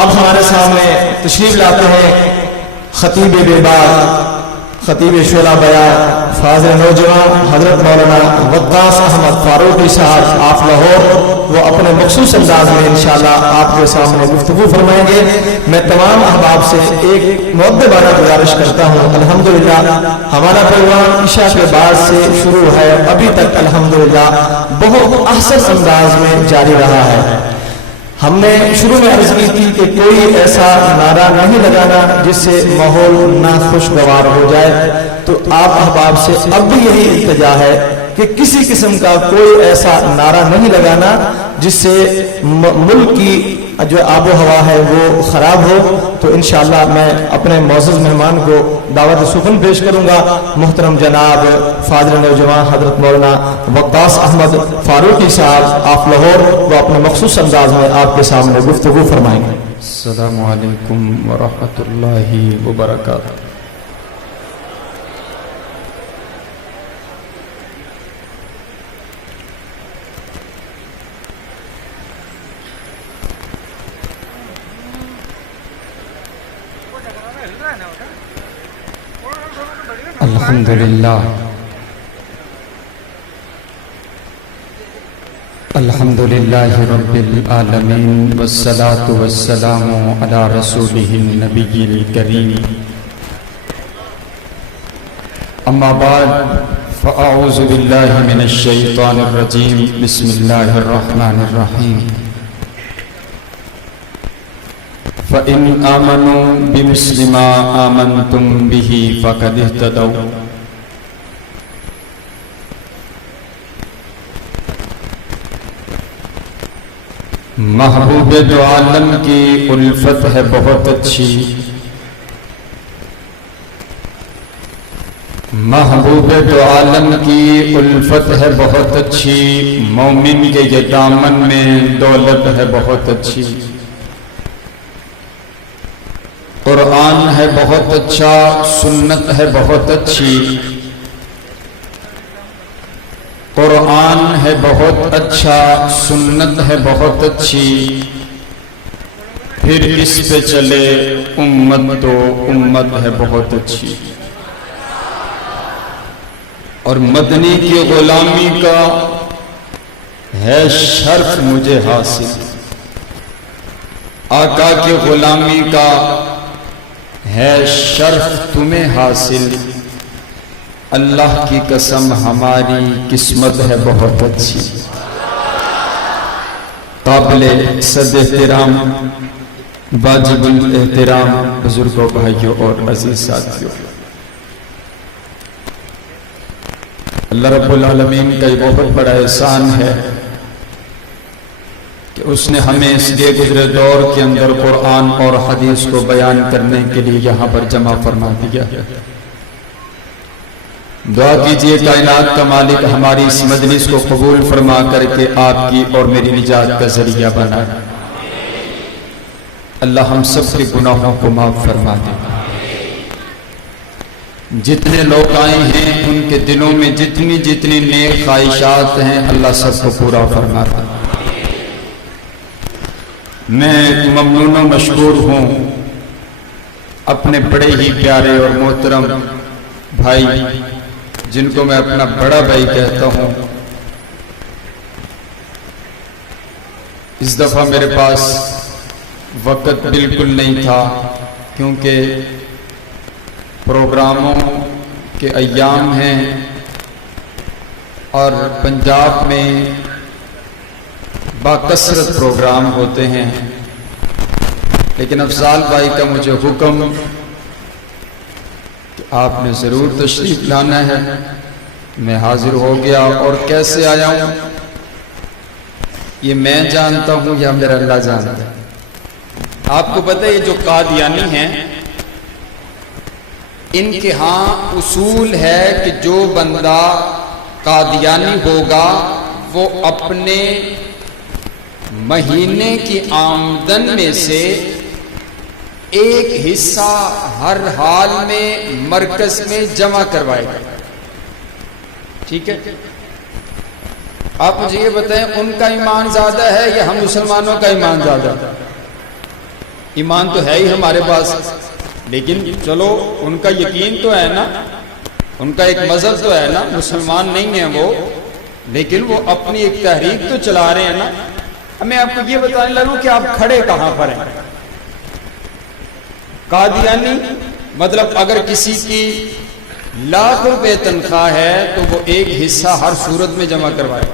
اب ہمارے سامنے تشریف لاتے ہیں خطیب بیبار، خطیب شعلہ بیان، فاضل نوجوان حضرت مولانا وقاص احمد فاروقی صاحب آپ لاہور، وہ اپنے مخصوص انداز میں انشاءاللہ آپ کے سامنے گفتگو فرمائیں گے۔ میں تمام احباب سے ایک مؤدبانہ گزارش کرتا ہوں، الحمدللہ ہمارا پروگرام عشاء کے بعد سے شروع ہے، ابھی تک الحمدللہ بہت احسن انداز میں جاری رہا ہے۔ ہم نے شروع میں عرض کی تھی کہ کوئی ایسا نعرہ نہیں لگانا جس سے ماحول نہ خوشگوار ہو جائے، تو آپ احباب سے اب بھی یہی التجا ہے کہ کسی قسم کا کوئی ایسا نعرہ نہیں لگانا جس سے ملک کی جو آب و ہوا ہے وہ خراب ہو۔ تو انشاءاللہ میں اپنے معزز مہمان کو دعوت سخن پیش کروں گا، محترم جناب فاضل نوجوان حضرت مولانا وقاص احمد فاروقی صاحب آپ لاہور، وہ اپنے مخصوص انداز میں آپ کے سامنے گفتگو فرمائیں گے۔ السلام علیکم ورحمۃ اللہ وبرکاتہ۔ الحمدللہ رب العالمین والصلاة والسلام علی رسولہ النبی الکریم، اما بعد فاعوذ باللہ من الشیطان الرجیم، بسم اللہ الرحمن الرحیم۔ فَإِنْ آمَنُوا بِمِثْلِ مَا آمَنْتُمْ بِهِ فَقَدِ اهْتَدَوْا۔ محبوب دو عالم کی الفت ہے بہت اچھی، محبوب دو عالم کی الفت ہے بہت اچھی، مومن کے یہ دامن میں دولت ہے بہت اچھی۔ قرآن ہے بہت اچھا، سنت ہے بہت اچھی، قرآن ہے بہت اچھا، سنت ہے بہت اچھی، پھر اس پہ چلے امت تو امت ہے بہت اچھی۔ اور مدنی کی غلامی کا ہے شرف مجھے حاصل، آقا کی غلامی کا ہے شرف تمہیں حاصل، اللہ کی قسم ہماری قسمت ہے بہت اچھی۔ قابل صد احترام واجب الاحترام بزرگوں، بھائیوں اور عزیز ساتھیوں، اللہ رب العالمین کا یہ بہت بڑا احسان ہے کہ اس نے ہمیں اس گئے گزرے دور کے اندر قرآن اور حدیث کو بیان کرنے کے لیے یہاں پر جمع فرما دیا ہے۔ دعا کیجئے کائنات کا مالک ہماری اس مجلس کو قبول فرما کر کے آپ کی اور میری نجات کا ذریعہ بنا۔ اللہ ہم سب کے گناہوں کو معاف فرما دے۔ جتنے لوگ آئے ہیں ان کے دلوں میں جتنی نیک خواہشات ہیں اللہ سب کو پورا فرما دے۔ میں ممنون و مشکور ہوں اپنے بڑے ہی پیارے اور محترم بھائی جن کو میں اپنا بڑا بھائی کہتا ہوں، اس دفعہ میرے پاس وقت بالکل نہیں تھا کیونکہ پروگراموں کے ایام ہیں اور پنجاب میں باکثرت پروگرام ہوتے ہیں، لیکن افضال بھائی کا مجھے حکم کہ آپ نے ضرور تشریف لانا ہے۔ میں حاضر ہو گیا، اور کیسے آیا ہوں یہ میں جانتا ہوں یا میرا اللہ جانتا ہے۔ آپ کو پتہ ہے یہ جو قادیانی ہیں ان کے ہاں اصول ہے کہ جو بندہ قادیانی ہوگا وہ اپنے مہینے کی آمدن میں سے ایک حصہ ہر حال میں مرکز میں جمع کروائے گا، ٹھیک ہے؟ آپ مجھے یہ بتائیں ان کا ایمان زیادہ ہے یا ہم مسلمانوں کا ایمان زیادہ ہے؟ ایمان تو ہے ہی ہمارے پاس، لیکن چلو ان کا یقین تو ہے نا، ان کا ایک مذہب تو ہے نا، مسلمان نہیں ہیں وہ، لیکن وہ اپنی ایک تحریک تو چلا رہے ہیں نا۔ میں آپ کو یہ بتانے لگوں کہ آپ کھڑے کہاں پر ہیں۔ قادیانی مطلب اگر کسی کی لاکھ روپے تنخواہ ہے تو وہ ایک حصہ ہر صورت میں جمع کروائے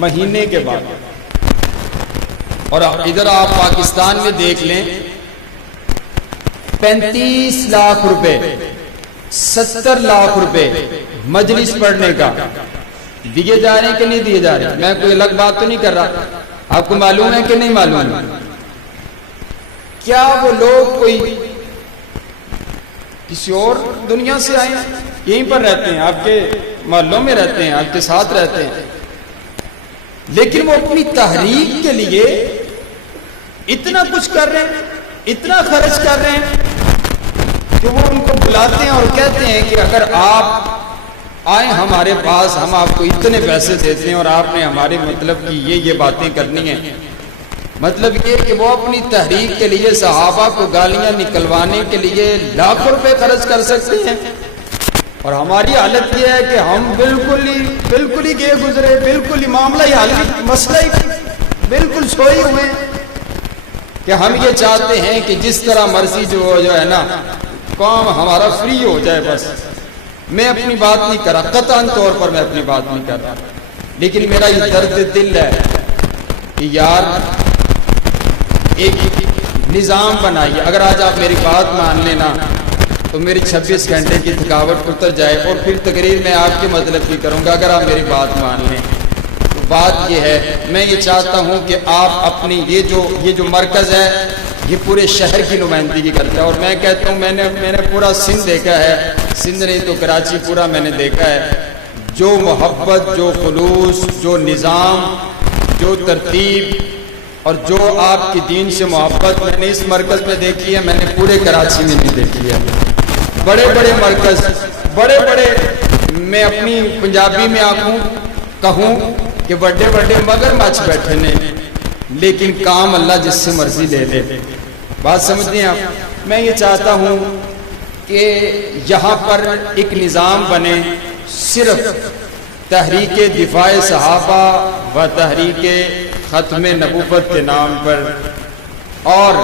مہینے کے بعد۔ اور ادھر آپ پاکستان میں دیکھ لیں 35 لاکھ روپے 70 لاکھ روپے مجلس پڑھنے کا دیے جا رہے ہیں کہ نہیں دیے جا رہے ہیں؟ میں کوئی الگ بات تو نہیں کر رہا، آپ کو معلوم ہے کہ نہیں معلوم ہے؟ کیا وہ لوگ کوئی کسی اور دنیا سے آئے ہیں؟ یہیں پر رہتے ہیں، آپ کے محلوں میں رہتے ہیں، آپ کے ساتھ رہتے ہیں، لیکن وہ اپنی تحریک کے لیے اتنا کچھ کر رہے ہیں، اتنا خرچ کر رہے ہیں کہ وہ ان کو بلاتے ہیں اور کہتے ہیں کہ اگر آپ آئیں ہمارے پاس، ہم آپ کو اتنے پیسے دیتے ہیں اور آپ نے ہمارے مطلب کی یہ باتیں کرنی ہیں۔ مطلب یہ کہ وہ اپنی تحریک کے لیے صحابہ کو گالیاں نکلوانے کے لیے لاکھوں روپے خرچ کر سکتے ہیں، اور ہماری حالت یہ ہے کہ ہم بالکل ہی گئے گزرے، بالکل ہی معاملہ ہی حل نہیں، مسئلہ ہی بالکل سوئے ہوئے ہیں کہ ہم یہ چاہتے ہیں کہ جس طرح مرضی جو ہے نا کام ہمارا فری ہو جائے بس۔ میں اپنی بات نہیں کر رہا، قطعاً طور پر میں اپنی بات نہیں کر رہا، لیکن میرا یہ درد دل ہے کہ یار ایک نظام بنائیے۔ اگر آج آپ میری بات مان لینا تو میری 26 گھنٹے کی تھکاوٹ اتر جائے، اور پھر تقریر میں آپ کے مطلب کی کروں گا اگر آپ میری بات مان لیں۔ تو بات یہ ہے، میں یہ چاہتا ہوں کہ آپ اپنی یہ جو مرکز ہے یہ پورے شہر کی نمائندگی کرتا ہے، اور میں کہتا ہوں میں نے پورا سندھ دیکھا ہے، سندھ نہیں تو کراچی پورا میں نے دیکھا ہے، جو محبت، جو خلوص، جو نظام، جو ترتیب اور جو آپ کی دین سے محبت میں نے اس مرکز میں دیکھی ہے، میں نے پورے کراچی میں نہیں دیکھی ہے۔ بڑے بڑے مرکز، بڑے بڑے، میں اپنی پنجابی میں کہوں کہ بڑے بڑے مگرمچھ بیٹھے نے، لیکن کام اللہ جس سے مرضی لے لے۔ بات سمجھتے ہیں آپ؟ میں یہ چاہتا ہوں کہ یہاں پر ایک نظام بنے، صرف تحریک دفاع صحابہ و تحریک ختم نبوت کے نام پر، اور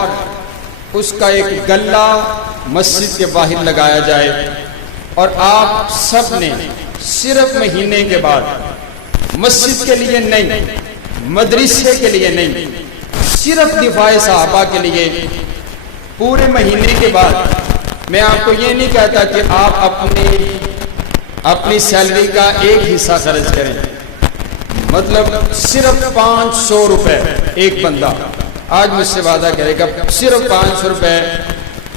اس کا ایک گلہ مسجد کے باہر لگایا جائے، اور آپ سب نے صرف مہینے کے بعد مسجد کے لیے نہیں، مدرسے کے لیے نہیں، صرف دفاع صحابہ کے لیے پورے مہینے کے بعد، میں آپ کو یہ نہیں کہتا کہ آپ اپنی سیلری کا ایک حصہ خرچ کریں، مطلب صرف 500 روپے ایک بندہ آج مجھ سے وعدہ کرے گا، صرف 500 روپے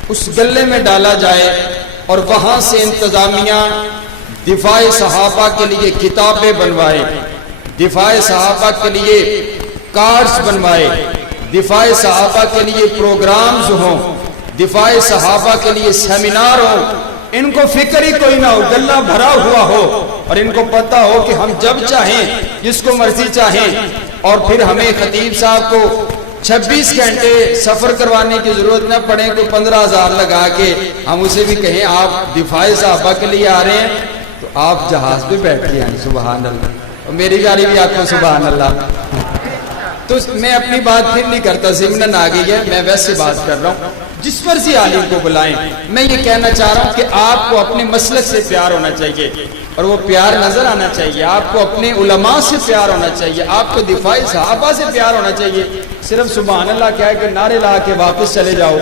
اس گلے میں ڈالا جائے، اور وہاں سے انتظامیہ دفاع صحابہ کے لیے کتابیں بنوائے، دفاع صحابہ کے لیے کارڈز بنوائے، دفاع صحابہ کے لیے پروگرامز ہوں، دفاع صحابہ کے لیے سیمینار ہوں۔ ان کو فکر ہی کوئی نہ ہو، گلہ بھرا ہوا ہو، اور ان کو پتہ ہو کہ ہم جب چاہیں جس کو مرضی چاہیں، اور پھر ہمیں خطیب صاحب کو 26 گھنٹے سفر کروانے کی ضرورت نہ پڑے، کوئی 15,000 لگا کے ہم اسے بھی کہیں آپ دفاع صحابہ کے لیے آ رہے ہیں تو آپ جہاز پہ بیٹھ کے آئیں، سبحان اللہ، اور میری گاڑی بھی آپ کو سبحان اللہ۔ تو میں اپنی بات پھر نہیں کرتا، ضمناً آ گئی ہے، میں ویسے بات کر رہا ہوں، جس مرضی عالم کو بلائیں۔ میں یہ کہنا چاہ رہا ہوں کہ آپ کو اپنے مسلک سے پیار ہونا چاہیے، اور وہ پیار نظر آنا چاہیے، آپ کو اپنے علماء سے پیار ہونا چاہیے، آپ کو دفاع صحابہ سے پیار ہونا چاہیے۔ صرف سبحان اللہ کہہ کے نعرے لا کے واپس چلے جاؤ،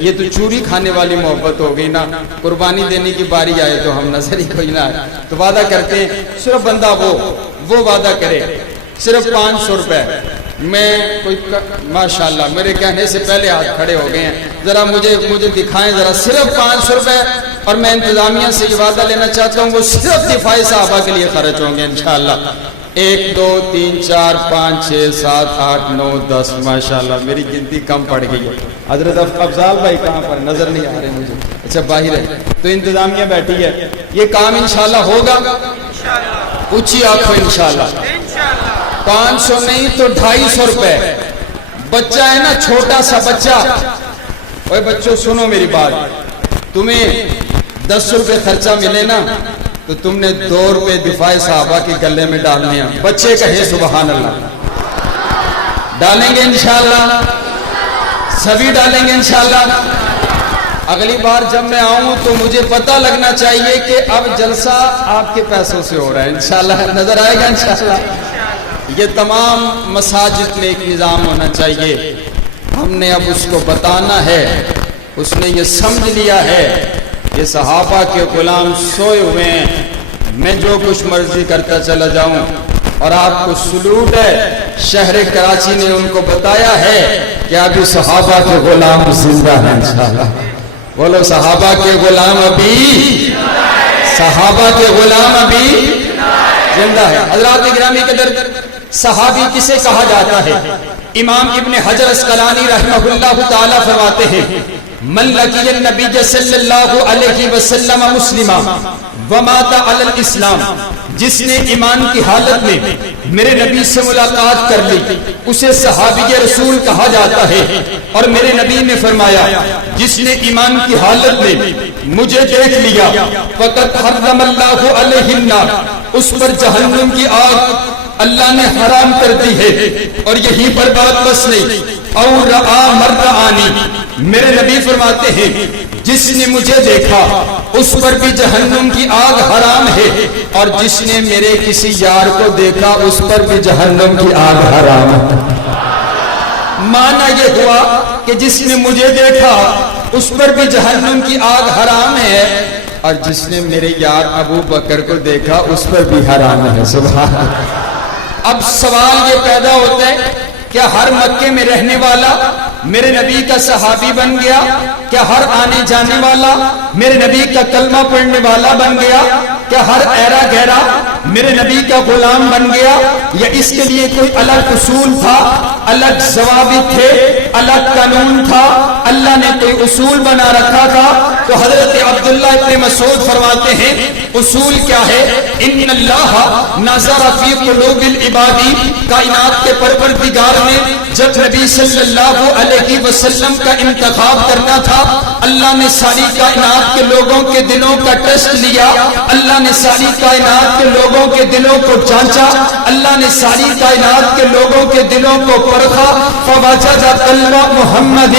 یہ تو چوری کھانے والی محبت ہو گئی نا۔ قربانی دینے کی باری آئے تو ہم نظر ہی کوئی نہ آئے تو وعدہ کرتے ہیں، صرف بندہ وہ وعدہ کرے صرف 500 روپے۔ میں کوئی ماشاءاللہ میرے کہنے سے پہلے ہاتھ کھڑے ہو گئے ہیں، ذرا مجھے دکھائیں ذرا، صرف 500 روپے، اور میں انتظامیہ سے یہ وعدہ لینا چاہتا ہوں وہ صرف دفاع صحابہ کے لیے خرچ ہوں گے انشاءاللہ۔ 1 2 3 4 5 6 7 8 9 10 ماشاءاللہ میری گنتی کم پڑ گئی ہے۔ حضرت افضال بھائی کہاں پر نظر نہیں آ رہے مجھے، اچھا باہر ہے، تو انتظامیہ بیٹھی ہے، یہ کام انشاءاللہ ہوگا، اونچی آنکھوں انشاءاللہ۔ 500 نہیں تو 250 روپے بچہ ہے نا چھوٹا سا بچہ، اوے بچوں سنو میری بات، تمہیں 10 روپے خرچہ ملے نا تو تم نے 2 روپے دفاع صحابہ کے گلے میں ڈالنے ہیں. بچے کہے سبحان اللہ. ڈالیں گے انشاءاللہ، سبھی ڈالیں گے انشاءاللہ. اگلی بار جب میں آؤں تو مجھے پتہ لگنا چاہیے کہ اب جلسہ آپ کے پیسوں سے ہو رہا ہے. انشاءاللہ نظر آئے گا انشاءاللہ. یہ تمام مساجد میں ایک نظام ہونا چاہیے. ہم نے اب اس کو بتانا ہے. اس نے یہ سمجھ لیا ہے کہ صحابہ کے غلام سوئے ہوئے ہیں، میں جو کچھ مرضی کرتا چلا جاؤں. اور آپ کو سلوٹ ہے، شہر کراچی نے ان کو بتایا ہے کہ ابھی صحابہ کے غلام زندہ ہیں انشاءاللہ. بولو صحابہ کے غلام ابھی، صحابہ کے غلام ابھی زندہ ہے. حضرات گرامی قدر، صحابی کسے کہا جاتا ہے؟ امام ابن حجر اسقلانی رحمہ اللہ تعالی فرماتے ہیں من لقی النبی صلی اللہ علیہ وسلم مسلما ومات علی الاسلام، جس نے ایمان کی حالت میں میرے نبی سے ملاقات کر لی اسے صحابی رسول کہا جاتا ہے. اور میرے نبی نے فرمایا جس نے ایمان کی حالت میں مجھے دیکھ لیا فقط حرم اللہ علیہ النار، اس پر جہنم کی آگ اللہ نے حرام کر دی ہے. اور یہی پر بات بس نہیں، اور رآ مرآنی، میرے نبی فرماتے ہیں جس نے مجھے دیکھا اس پر بھی جہنم کی آگ حرام ہے، اور جس نے میرے کسی یار کو دیکھا اس پر بھی جہنم کی آگ حرام ہے. معنی یہ ہوا کہ جس نے مجھے دیکھا اس پر بھی جہنم کی آگ حرام ہے، اور جس نے میرے یار ابو بکر کو دیکھا اس پر بھی حرام ہے. سبحان اللہ. اب سوال یہ پیدا ہوتا ہے کیا ہر مکے میں رہنے والا میرے نبی کا صحابی بن گیا؟ کیا ہر آنے جانے والا میرے نبی کا کلمہ پڑھنے والا بن گیا؟ کیا ہر ایرا گہرا میرے نبی کا غلام بن گیا؟ یا اس کے لیے کوئی الگ اصول تھا، الگ ضوابط تھے، الگ قانون تھا، اللہ نے کوئی اصول بنا رکھا تھا؟ تو حضرت عبداللہ ابن مسعود فرماتے ہیں اصول کیا ہے؟ ان اللہ نظر فی قلوب العباد، کائنات کے پروردگار نے جب نبی صلی اللہ علیہ وسلم کا انتخاب کرنا تھا، اللہ نے ساری کائنات کے لوگوں کے دلوں کا ٹیسٹ لیا، اللہ نے ساری کائنات کے لوگوں کے دلوں کو جانچا، اللہ نے ساری کائنات کے لوگوں کے دلوں کو پرکھا. فوجد قلب محمد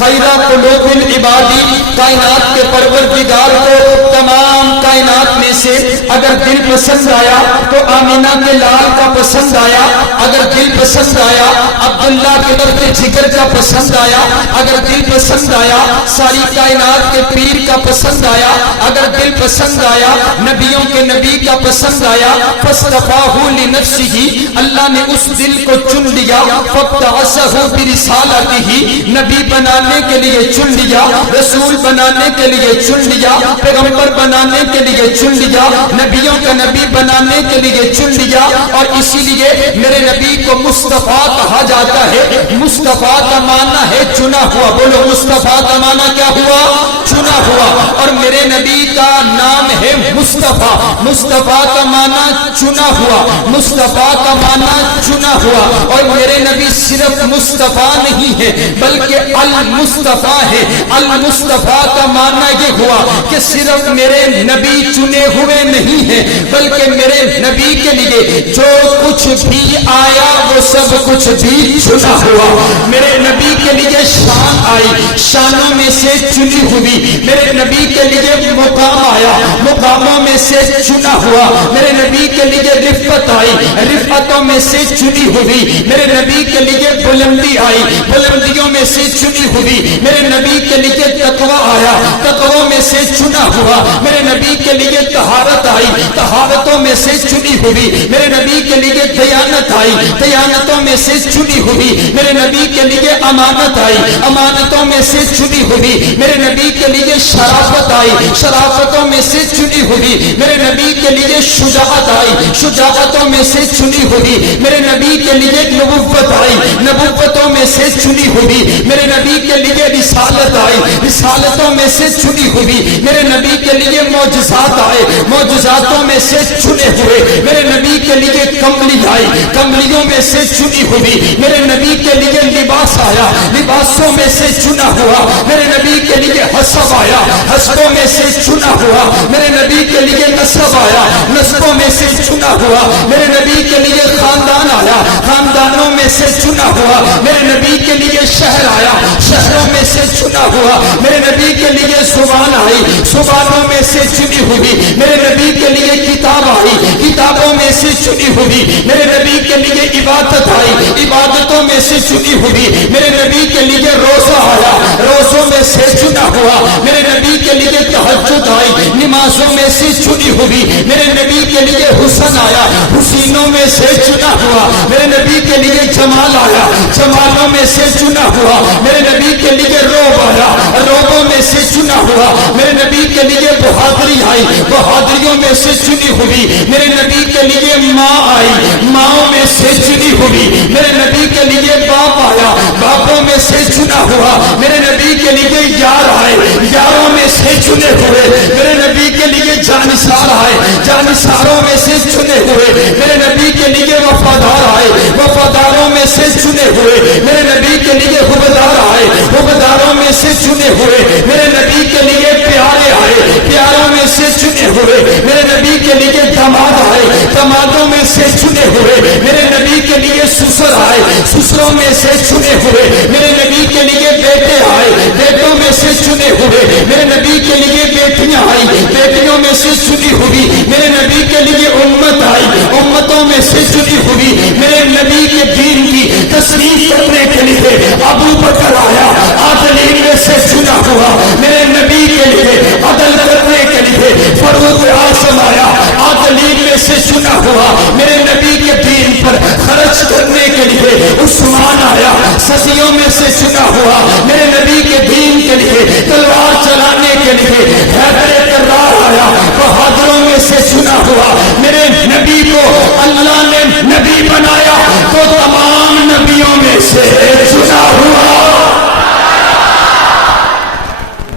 خیر قلوب العباد، کائنات کے پروردگار کو تمام کائنات میں سے اگر دل پسند آیا تو آمینہ کے لال کا پسند آیا، اگر دل پسند آیا عبداللہ کے درد جگر کا پسند آیا، اگر دل پسند آیا ساری کائنات کے پیر کا پسند آیا، اگر دل پسند آیا نبیوں کے نبی کا پسند آیا. فاصطفاہ لنفسہ، اللہ نے اس دل کو چن لیا. فابتعثہ برسالتہ، نبی بنانے کے لیے چن لیا، رسول بنانے کے لیے چن لیا، پیغمبر بنانے کے لیے چن لیا، نبیوں کا نبی بنانے کے لیے چن لیا. اور اسی لیے میرے نبی کو مصطفیٰ کہا جاتا ہے. مصطفیٰ کا معنی ہے چنا ہوا. بولو مصطفیٰ کا معنی کیا ہوا؟ چنا ہوا. اور میرے نبی کا نام ہے مصطفیٰ. مصطفیٰ کا معنی چنا ہوا، مصطفیٰ کا معنی چنا ہوا. اور میرے نبی صرف مصطفیٰ نہیں ہے بلکہ المصطفیٰ ہے. المصطفیٰ کا معنی یہ ہوا کہ صرف میرے نبی چنے ہوئے نہیں ہیں بلکہ میرے نبی کے لیے جو کچھ بھی آیا وہ سب کچھ بھی چنا ہوا. میرے نبی کے لیے شان آئی، شانوں میں سے چنی ہوئی. میرے نبی کے لیے مقام آیا، مقاموں میں سے چنا ہوا. میرے نبی کے لیے رفعت آئی، رفعتوں میں سے چنی ہوئی. میرے نبی کے لیے بلندی آئی، بلندیوں میں سے چنی ہوئی. میرے نبی کے لیے تقویٰ آیا، تقویٰ میں سے چنا ہوا. میرے نبی کے لیے طہارت آئی، طہارتوں میں سے چنی ہوئی. میرے نبی کے لیے دیانت آئی، دیانتوں میں سے چنی ہوئی. میرے نبی کے لیے امانت آئی، امانتوں میں سے چنی ہوئی. میرے نبی کے لیے شرافت آئی، شرافتوں میں سے چنی ہوئی. میرے نبی کے لیے شجاعت آئی، شجاعتوں میں سے چنی ہوئی. میرے نبی کے لیے نبوت آئی، نبوتوں میں سے چنی ہوئی. میرے نبی کے لیے رسالت آئی, رسالتوں میں سے چنی ہوئی. میرے نبی کے لیے معجزات آئے, معجزاتوں میں سے چنے ہوئے. میرے نبی کے لیے کملی آئی, کملیوں میں سے چنی ہوئی. میرے نبی کے لیے لباس آیا, لباسوں میں سے چنا ہوا. میرے نبی کے لیے حسب آیا, حسبوں میں سے چنا ہوا. میرے نبی کے لیے نسب آیا, نسبوں میں سے چنا ہوا. میرے نبی کے لیے خاندان آیا, خاندانوں میں سے چنا ہوا. میرے نبی کے لیے شہر آیا, شہروں میں سے چنا ہوا. میرے نبی کے لیے زبان آئی, زبانوں میں سے چنی ہوئی. میرے نبی کے لیے کتاب آئی, کتابوں میں سے چنی ہوئی. میرے نبی کے لیے عبادت آئی, عبادتوں میں سے چنی ہوئی. میرے نبی کے لیے روزہ آیا, روزوں میں سے چنا ہوا. میرے نبی کے لیے تہجد آئی, نمازوں میں سے چنی ہوئی. میرے نبی کے لیے حسن آیا, حسینوں میں سے چنا ہوا. میرے نبی کے لیے جمال آیا, جمالوں میں سے چنا ہوا. میرے نبی کے لیے روب آیا, روبوں میں سے چنا ہوا. میرے نبی کے لیے بہادری آئی, بہادریوں میں سے چنی ہوئی. میرے نبی کے لیے ماں آئی, ماؤں میں سے چنی ہوئی. میرے نبی کے لیے باپ آیا, باپوں میں سے چنا ہوا. میرے نبی کے لیے یار آئے, یاروں میں سے چنے ہوئے. میرے نبی کے لیے جانسار آئے, جانساروں میں سے چنے ہوئے. میرے نبی کے لیے وفادار آئے, وفاداروں میں سے چنے ہوئے. میرے نبی کے لیے حبدار آئے, حبداروں میں سے چنے ہوئے. میرے نبی کے لیے پیارے آئے, پیاروں میں سے چنے ہوئے. میرے نبی کے لیے داماد آئے, دامادوں میں سے چنے ہوئے. میرے نبی کے لیے سسر آئے, سسروں میں سے چنے ہوئے. میرے نبی کے لیے بیٹے آئے, بیٹوں میں سے چنے ہوئے. میرے نبی کے لیے بیٹیاں آئی, بیٹیوں میں سے چنی ہوئی. میرے نبی کے لیے امت آئی, امتوں میں سے چنی ہوئی. میرے نبی کے دین کی تصدیق کرنے کے لیے ابو بکر آیا, عادلین میں سے چنا ہوا. میرے نبی کے لیے عدل کرنے کے لیے فاروق اعظم آیا, عادلین میں سے چنا ہوا. میرے نبی کے دین پر خرچ کرنے کے لیے عثمان آیا, صدیوں میں سے چنا ہوا. میرے نبی کے دین کے لیے تلوار چلانے کے لیے حیدر کرار آیا, بہادروں میں سے چنا ہوا. میرے نبی کو اللہ نے نبی بنایا تو تمام نبیوں میں سے چنا ہوا.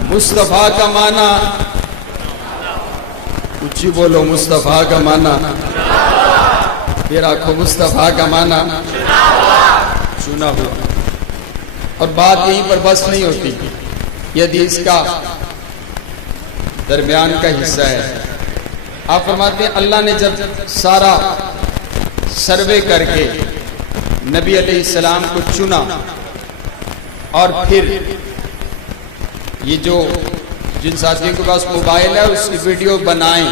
مصطفیٰ کا معنی اونچی بولو, مصطفیٰ کا معنی پھر آنکھوں, مصطفیٰ کا معنی چنا ہوا. اور بات یہیں پر بس نہیں ہوتی, یہ حدیث کا درمیان کا حصہ ہے. آپ فرماتے ہیں اللہ نے جب سارا سروے کر کے نبی علیہ السلام کو چنا, اور پھر یہ جو جن ساتھیوں کے پاس موبائل ہے اس کی ویڈیو بنائیں.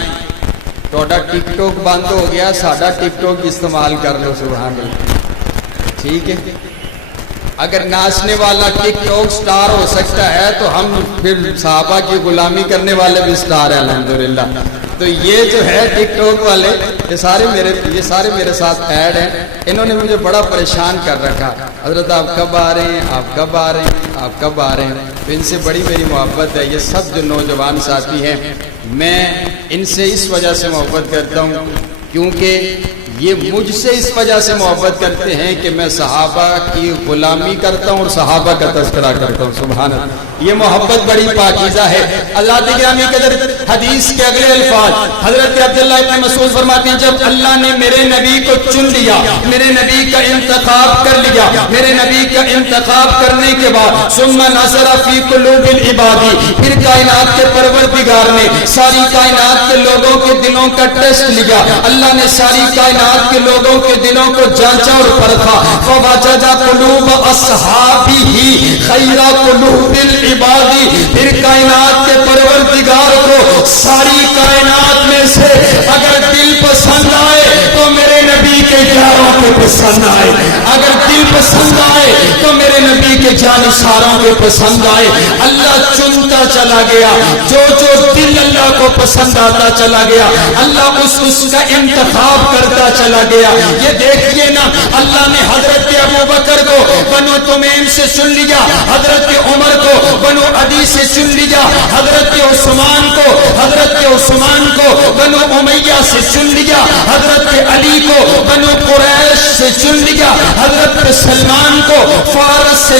توڑا ٹک ٹاک بند ہو گیا, ساڈا ٹک ٹاک استعمال کر لو. سبحان اللہ, ٹھیک ہے. اگر ناچنے والا ٹک ٹاک سٹار ہو سکتا ہے تو ہم پھر صحابہ کی غلامی کرنے والے بھی سٹار ہیں الحمدللہ. تو یہ جو ہے ٹک ٹاک والے یہ سارے میرے ساتھ ایڈ ہیں. انہوں نے مجھے بڑا پریشان کر رکھا, حضرت آپ کب آ رہے ہیں, آپ کب آ رہے ہیں, آپ کب آ رہے ہیں. تو ان سے بڑی میری محبت ہے. یہ سب جو نوجوان ساتھی ہیں, میں ان سے اس وجہ سے محبت کرتا ہوں کیونکہ یہ مجھ سے اس وجہ سے محبت کرتے ہیں کہ میں صحابہ کی غلامی کرتا ہوں اور صحابہ کا تذکرہ کرتا ہوں. سبحان اللہ, یہ محبت بڑی پاکیزہ ہے. اللہ کی گرامی قدر حدیث کے اگلے الفاظ حضرت عبداللہ ابن مسعود فرماتے ہیں جب اللہ نے میرے نبی کو چن لیا, میرے نبی کا انتخاب کر لیا, میرے نبی کا انتخاب کرنے کے بعد ثم نظر فی قلوب العباد, پھر کائنات کے پروردگار نے ساری کائنات کے لوگوں کے دلوں کا ٹیسٹ لیا. اللہ نے ساری کائنات کے لوگوں کے دلوں کو جانچا اور پرکھا. فوجد قلوب اصحابہ خیر قلوب العباد, پھر کائنات کے پروردگار کو ساری کائنات میں سے اگر دل پسند آئے تو میرے نبی کے یاروں کو پسند آئے, اگر دل پسند آئے تو میرے نبی کے جانساروں کو پسند آئے. اللہ چنتا چلا گیا, جو دل اللہ کو پسند آتا چلا گیا, اللہ اس کا انتخاب کرتا چلا گیا. یہ دیکھیے نا, اللہ نے حضرت ابو بکر کو بنو تمیم سے چن لیا, حضرت عمر کو بنو عدی سے چن لیا, حضرت عثمان کو بنو امیہ سے چن لیا, حضرت علی کو بنو قریش سے چن لیا, حضرت سلمان کو فارس سے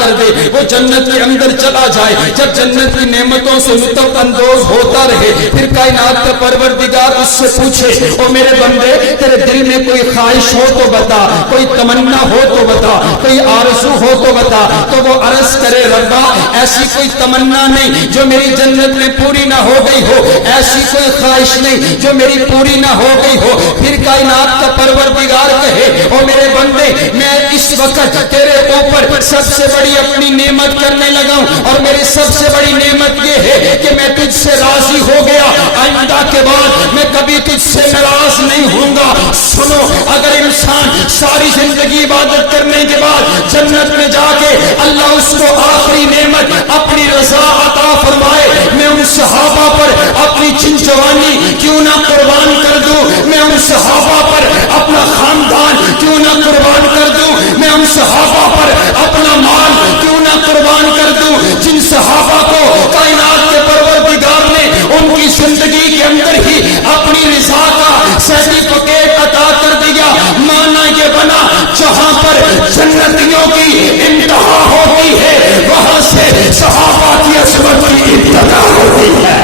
کر دے، وہ جنت کے اندر چلا جائے، جب جنت کی نعمتوں سے لطف اندوز ہوتا رہے، پھر کائنات کا پروردگار اس سے پوچھے او میرے بندے تیرے دل میں کوئی خواہش ہو تو بتا، کوئی تمنا ہو تو بتا، کوئی آرزو ہو تو بتا، تو وہ عرض کرے ربا ایسی کوئی تمنا نہیں جو میری جنت میں پوری نہ ہو گئی ہو، ایسی کوئی خواہش نہیں جو میری پوری نہ ہو گئی ہو۔ پھر کائنات کا پروردگار کہے او میرے بندے میں اس وقت تیرے اوپر سب سے بڑی اپنی نعمت کرنے لگا ہوں، اور میری سب سے بڑی نعمت یہ ہے کہ میں تجھ سے راضی ہو گیا، آئندہ کے بعد میں کبھی تجھ سے ناراض نہیں ہوں گا۔ سنو، اگر انسان ساری زندگی عبادت کرنے کے بعد جنت میں جا کے اللہ اس کو آخری نعمت اپنی رضا عطا فرمائے، میں ان صحابہ پر اپنی چنچوانی کیوں نہ قربان کر دوں، میں ان صحابہ پر اپنا خاندان کیوں نہ قربان کر دوں، میں ان صحابہ پر اپنا مال کیوں نہ قربان کر دوں، جن صحابہ کو کائنات کے پروردگار نے ان کی زندگی کے اندر ہی اپنی رضا کا سرٹیفکیٹ عطا کر دیا۔ مانا یہ بنا جہاں پر جنتیوں کی انتہا ہوتی ہے وہاں سے صحابہ کی عظمت کی ابتدا ہوتی ہے۔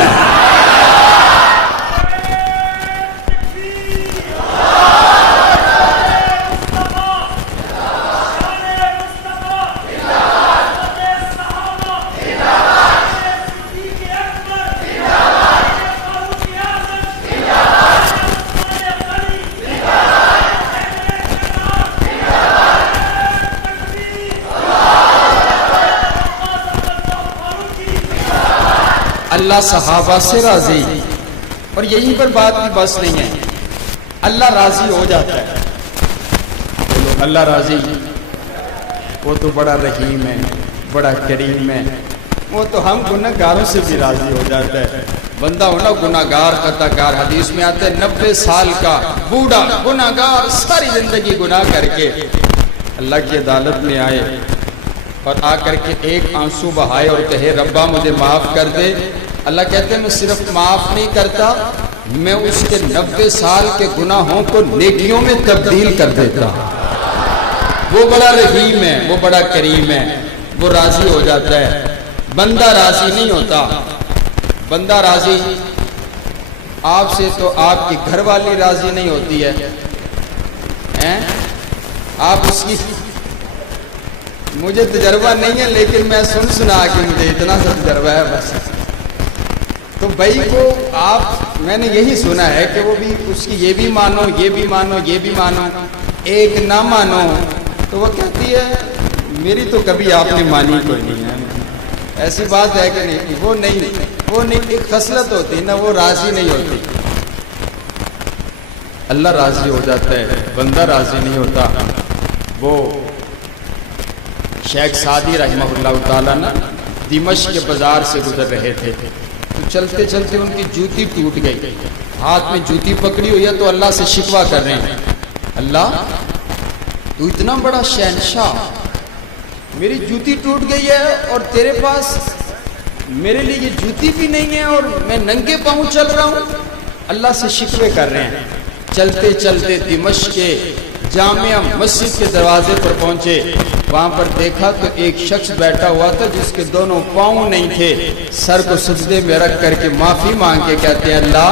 اللہ صحابہ سے راضی، اور یہیں پر بات بھی بس نہیں ہے، اللہ راضی ہو جاتا ہے۔ اللہ راضی، وہ تو بڑا رحیم ہے، بڑا کریم ہے، وہ تو ہم گناہگاروں سے بھی راضی ہو جاتا ہے۔ بندہ ہونا گناہگار خطا کار، حدیث میں آتا ہے 90 سال کا بوڑھا گناہگار ساری زندگی گناہ کر کے اللہ کی عدالت میں آئے اور آ کر کے ایک آنسو بہائے اور کہے ربا مجھے معاف کر دے، اللہ کہتے ہیں میں صرف معاف نہیں کرتا، میں اس کے 90 سال کے گناہوں کو نیکیوں میں تبدیل کر دیتا۔ وہ بڑا رحیم ہے، وہ بڑا کریم ہے، وہ راضی ہو جاتا ہے۔ بندہ راضی نہیں ہوتا، بندہ راضی آپ سے تو آپ کی گھر والی راضی نہیں ہوتی ہے، آپ اس کی، مجھے تجربہ نہیں ہے لیکن میں سنا کہ مجھے اتنا سا تجربہ ہے بس، تو بھائی کو آپ، میں نے یہی سنا ہے کہ وہ بھی اس کی یہ بھی مانو یہ بھی مانو یہ بھی مانو، ایک نہ مانو تو وہ کہتی ہے میری تو کبھی آپ نے مانی کوئی نہیں ہے۔ ایسی بات ہے کہ نہیں، وہ نہیں ایک خصلت ہوتی نا، وہ راضی نہیں ہوتی۔ اللہ راضی ہو جاتا ہے، بندہ راضی نہیں ہوتا۔ وہ شیخ سعدی رحمہ اللہ تعالیٰ نا دمشق کے بازار سے گزر رہے تھے، تو چلتے چلتے ان کی جوتی ٹوٹ گئی، ہاتھ میں جوتی پکڑی ہوئی ہے تو اللہ سے شکوہ کر رہے ہیں، اللہ تو اتنا بڑا شہنشاہ، میری جوتی ٹوٹ گئی ہے اور تیرے پاس میرے لیے یہ جوتی بھی نہیں ہے اور میں ننگے پاؤں چل رہا ہوں، اللہ سے شکوے کر رہے ہیں۔ چلتے چلتے دمشق کے جامعہ مسجد کے دروازے پر پہنچے، وہاں پر دیکھا تو ایک شخص بیٹھا ہوا تھا جس کے دونوں پاؤں نہیں تھے، سر کو سجدے میں رکھ کر کے معافی مانگ کے کہتے ہیں اللہ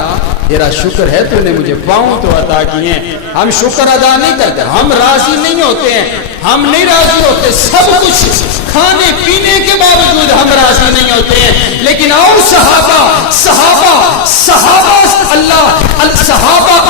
تیرا شکر ہے تو نے مجھے پاؤں تو عطا کیے ہیں، ہم شکر ادا نہیں کرتے، ہم راضی نہیں ہوتے ہیں، ہم نہیں راضی ہوتے، سب کچھ کھانے پینے کے باوجود ہم راضی نہیں ہوتے ہیں، لیکن اور صحابہ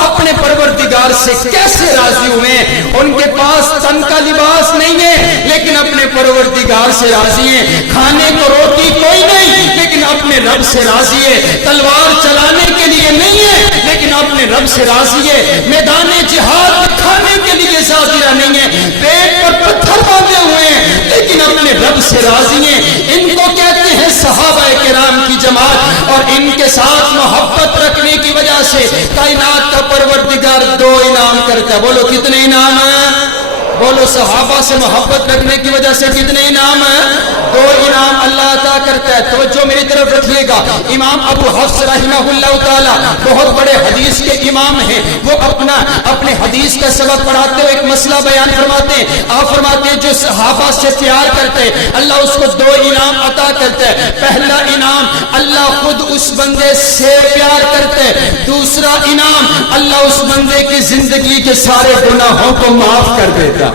اپنے پروردگار سے کیسے راضی ہوئے ہیں؟ ان کے پاس تن کا لباس نہیں ہے لیکن اپنے پروردگار سے راضی ہیں، کھانے کو روٹی کوئی نہیں لیکن اپنے رب سے راضی ہے، تلوار چلانے کے لیے نہیں ہے لیکن اپنے رب سے راضی ہے، میدان جہاد کھانے کے لیے ذاکرہ نہیں ہے، پیٹ پر پتھر باندھے ہوئے ہیں لیکن اپنے رب سے راضی ہیں۔ ان کو کہتے ہیں صحابہ کرام کی جماعت، اور ان کے ساتھ محبت رکھنے کی وجہ سے کائنات کا پروردگار 2 انعام کرتا ہے، بولو کتنے انعام ہیں؟ بولو صحابہ سے محبت رکھنے کی وجہ سے کتنے انعام ہیں؟ 2 انعام اللہ عطا کرتا ہے. توجہ میری طرف رکھیے گا. امام ابو حفص رحمہ اللہ تعالی بہت بڑے حدیث کے امام ہیں. وہ اپنے حدیث کا سبق پڑھاتے ہوئے ایک مسئلہ بیان فرماتے ہیں. آپ فرماتے ہیں جو صحابہ سے پیار کرتے ہیں اللہ اس کو 2 انعام عطا کرتا ہے. پہلا انعام اللہ خود اس بندے سے پیار کرتے ہیں. دوسرا انعام اللہ اس بندے کی زندگی کے سارے گناہوں کو معاف کر دیتا.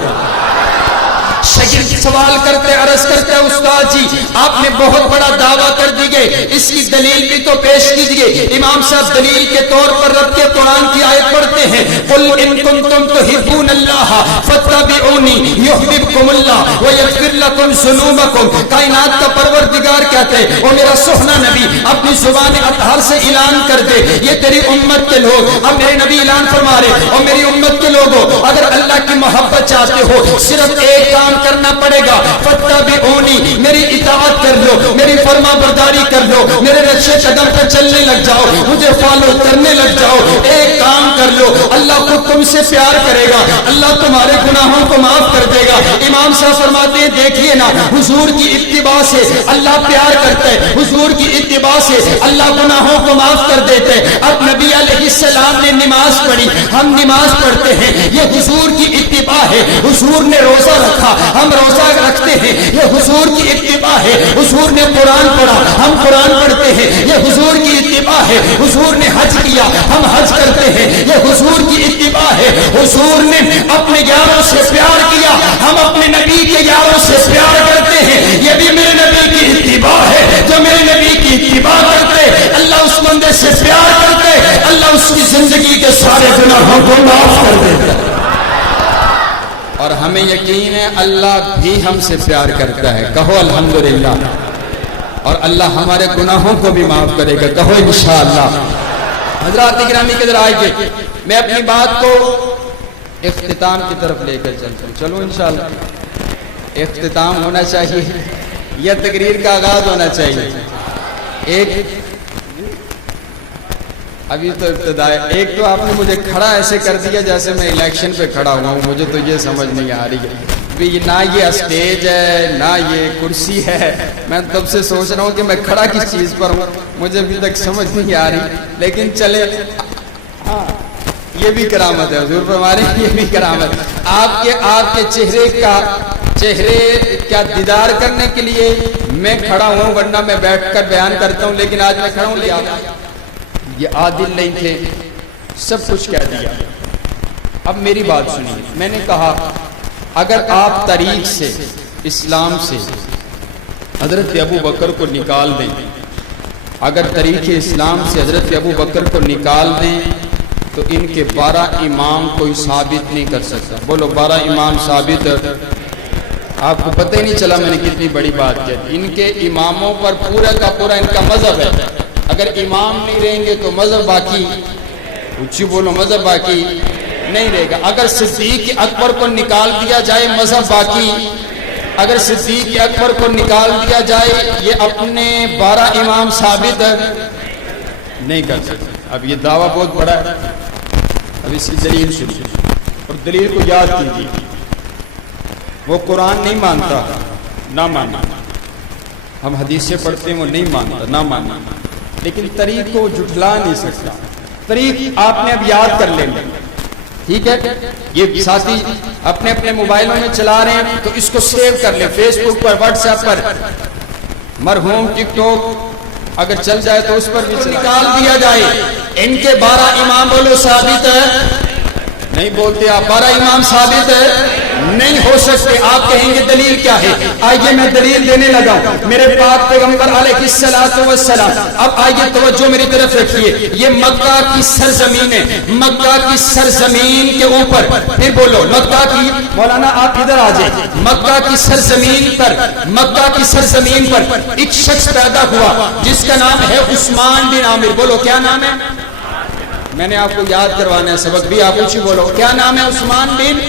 شاگرد سوال کرتے عرض کرتے استاد جی آپ نے بہت بڑا دعویٰ کر دیے, اس کی دلیل بھی تو پیش کیجیے. امام صاحب دلیل کے طور پر رب کے قرآن کی آیت پڑھتے ہیں قل ان کنتم تحبون اللہ فاتبعونی یحببکم اللہ ویغفر لکم ذنوبکم. کائنات کا پروردگار کہتے ہیں او میرا سخنا نبی اپنی زبان اطہر سے اعلان کر دے یہ تیری امت کے لوگ. اب میرے نبی اعلان فرما رہے اور میری امت کے لوگوں اگر اللہ کی محبت چاہتے ہو صرف ایک کام کرنا پڑے گا فاتبعونی میری اطاعت کر لو, میری فرما برداری کر لو, میرے نقشے قدم پر چلنے لگ جاؤ, مجھے فالو کرنے لگ جاؤ. ایک کام کر لو اللہ خود تم سے پیار کرے گا, اللہ تمہارے گناہوں کو معاف کر دے گا. امام صاحب فرماتے ہیں دیکھیے نا حضور کی اتباع سے اللہ پیار کرتا ہے, حضور کی اتباع سے اللہ گناہوں کو معاف کر دیتے ہیں. اب نبی علیہ السلام نے نماز پڑھی, ہم نماز پڑھتے ہیں, یہ حضور کی اتباع ہے. حضور نے روزہ رکھا, ہم روزہ رکھتے ہیں, یہ حضور کی اتباع ہے. حضور نے قرآن پڑھا, ہم قرآن پڑھتے ہیں, یہ حضور کی اتباع ہے. حضور نے حج کیا, ہم حج کرتے ہیں, یہ حضور کی اتباع ہے. حضور نے اپنے یاروں سے پیار کیا, ہم اپنے نبی کے یاروں سے پیار کرتے ہیں. یہ بھی میرے نبی کی اتباع ہے. جو میرے نبی کی اتباع کرتے اللہ اس بندے سے پیار کرتے اللہ اس کی زندگی کے سارے گناہوں کو معاف کر دیتا. اور ہمیں یقین ہے اللہ بھی ہم سے پیار کرتا ہے. کہو الحمدللہ. اور اللہ ہمارے گناہوں کو بھی معاف کرے گا. کہو انشاءاللہ. حضرات گرامی کے ذرا آئیے میں اپنی بات کو اختتام کی طرف لے کر چلتا ہوں. چلو انشاءاللہ اختتام ہونا چاہیے یا تقریر کا آغاز ہونا چاہیے. ایک ابھی تو ابتدا ہے. ایک تو آپ نے مجھے کھڑا ایسے کر دیا جیسے میں الیکشن پہ کھڑا ہوا ہوں. مجھے تو یہ سمجھ نہیں آ رہی ہے نہ یہ اسٹیج ہے نہ یہ کرسی ہے. میں تب سے سوچ رہا ہوں کہ میں کھڑا کس چیز پر ہوں, مجھے ابھی تک سمجھ نہیں آ رہی. لیکن چلے ہاں یہ بھی کرامت ہے حضور پر ہمارے, یہ بھی کرامت. آپ کے چہرے کا دیدار کرنے کے لیے میں کھڑا ہوں, ورنہ میں بیٹھ کر بیان کرتا ہوں. لیکن آج میں کھڑا ہوں. یہ عادل نہیں تھے, سب کچھ کہہ دیا. اب میری بات سنیے. میں نے کہا اگر آپ طریق سے اسلام سے حضرت ابو بکر کو نکال دیں, اگر طریق اسلام سے حضرت ابو بکر کو نکال دیں تو ان کے 12 امام کوئی ثابت نہیں کر سکتا. بولو 12 امام ثابت. آپ کو پتہ ہی نہیں چلا میں نے کتنی بڑی بات کی. ان کے اماموں پر پورا کا پورا ان کا مذہب ہے. اگر امام نہیں رہیں گے تو مذہب باقی, اچھی بولو مذہب باقی نہیں رہے گا. اگر صدیق اکبر کو نکال دیا جائے مذہب باقی. اگر صدیق اکبر کو نکال دیا جائے یہ اپنے 12 امام ثابت نہیں کر سکتے. اب یہ دعویٰ بہت بڑا ہے. اب اس کی دلیل سنیے اور دلیل کو یاد کیجیے. وہ قرآن نہیں مانتا, نہ ماننا. ہم حدیثیں پڑھتے ہیں وہ نہیں مانتا, نہ ماننا. لیکن طریق کو جھٹلا نہیں سکتا. طریق آپ نے اب یاد کر لیں گے, ٹھیک ہے. یہ ساتھی اپنے اپنے موبائلوں میں چلا رہے ہیں تو اس کو سیو کر لیں, فیس بک پر, واٹس ایپ پر, مرحوم ٹک ٹاک اگر چل جائے تو اس پر بھی نکال دیا جائے. ان کے 12 امام بولو ثابت ہے نہیں بولتے آپ. 12 امام ثابت ہے نہیں ہو سکتے. آپ کہیں گے دلیل کیا ہے؟ آئیے میں دلیل دینے لگا ہوں. میرے پاک پیغمبر علیہ السلام. اب آئیے توجہ میری طرف رکھیے. یہ مکہ کی سرزمین ہے. مکہ کی سرزمین کے اوپر پھر بولو مکہ کی, مولانا آپ ادھر آ جائیں. مکہ کی سرزمین پر ایک شخص پیدا ہوا جس کا نام ہے عثمان بن عامر. بولو کیا نام ہے؟ میں نے آپ کو یاد کروانا ہے سبق بھی, آپ اچھی بولو کیا نام ہے؟ عثمان بن.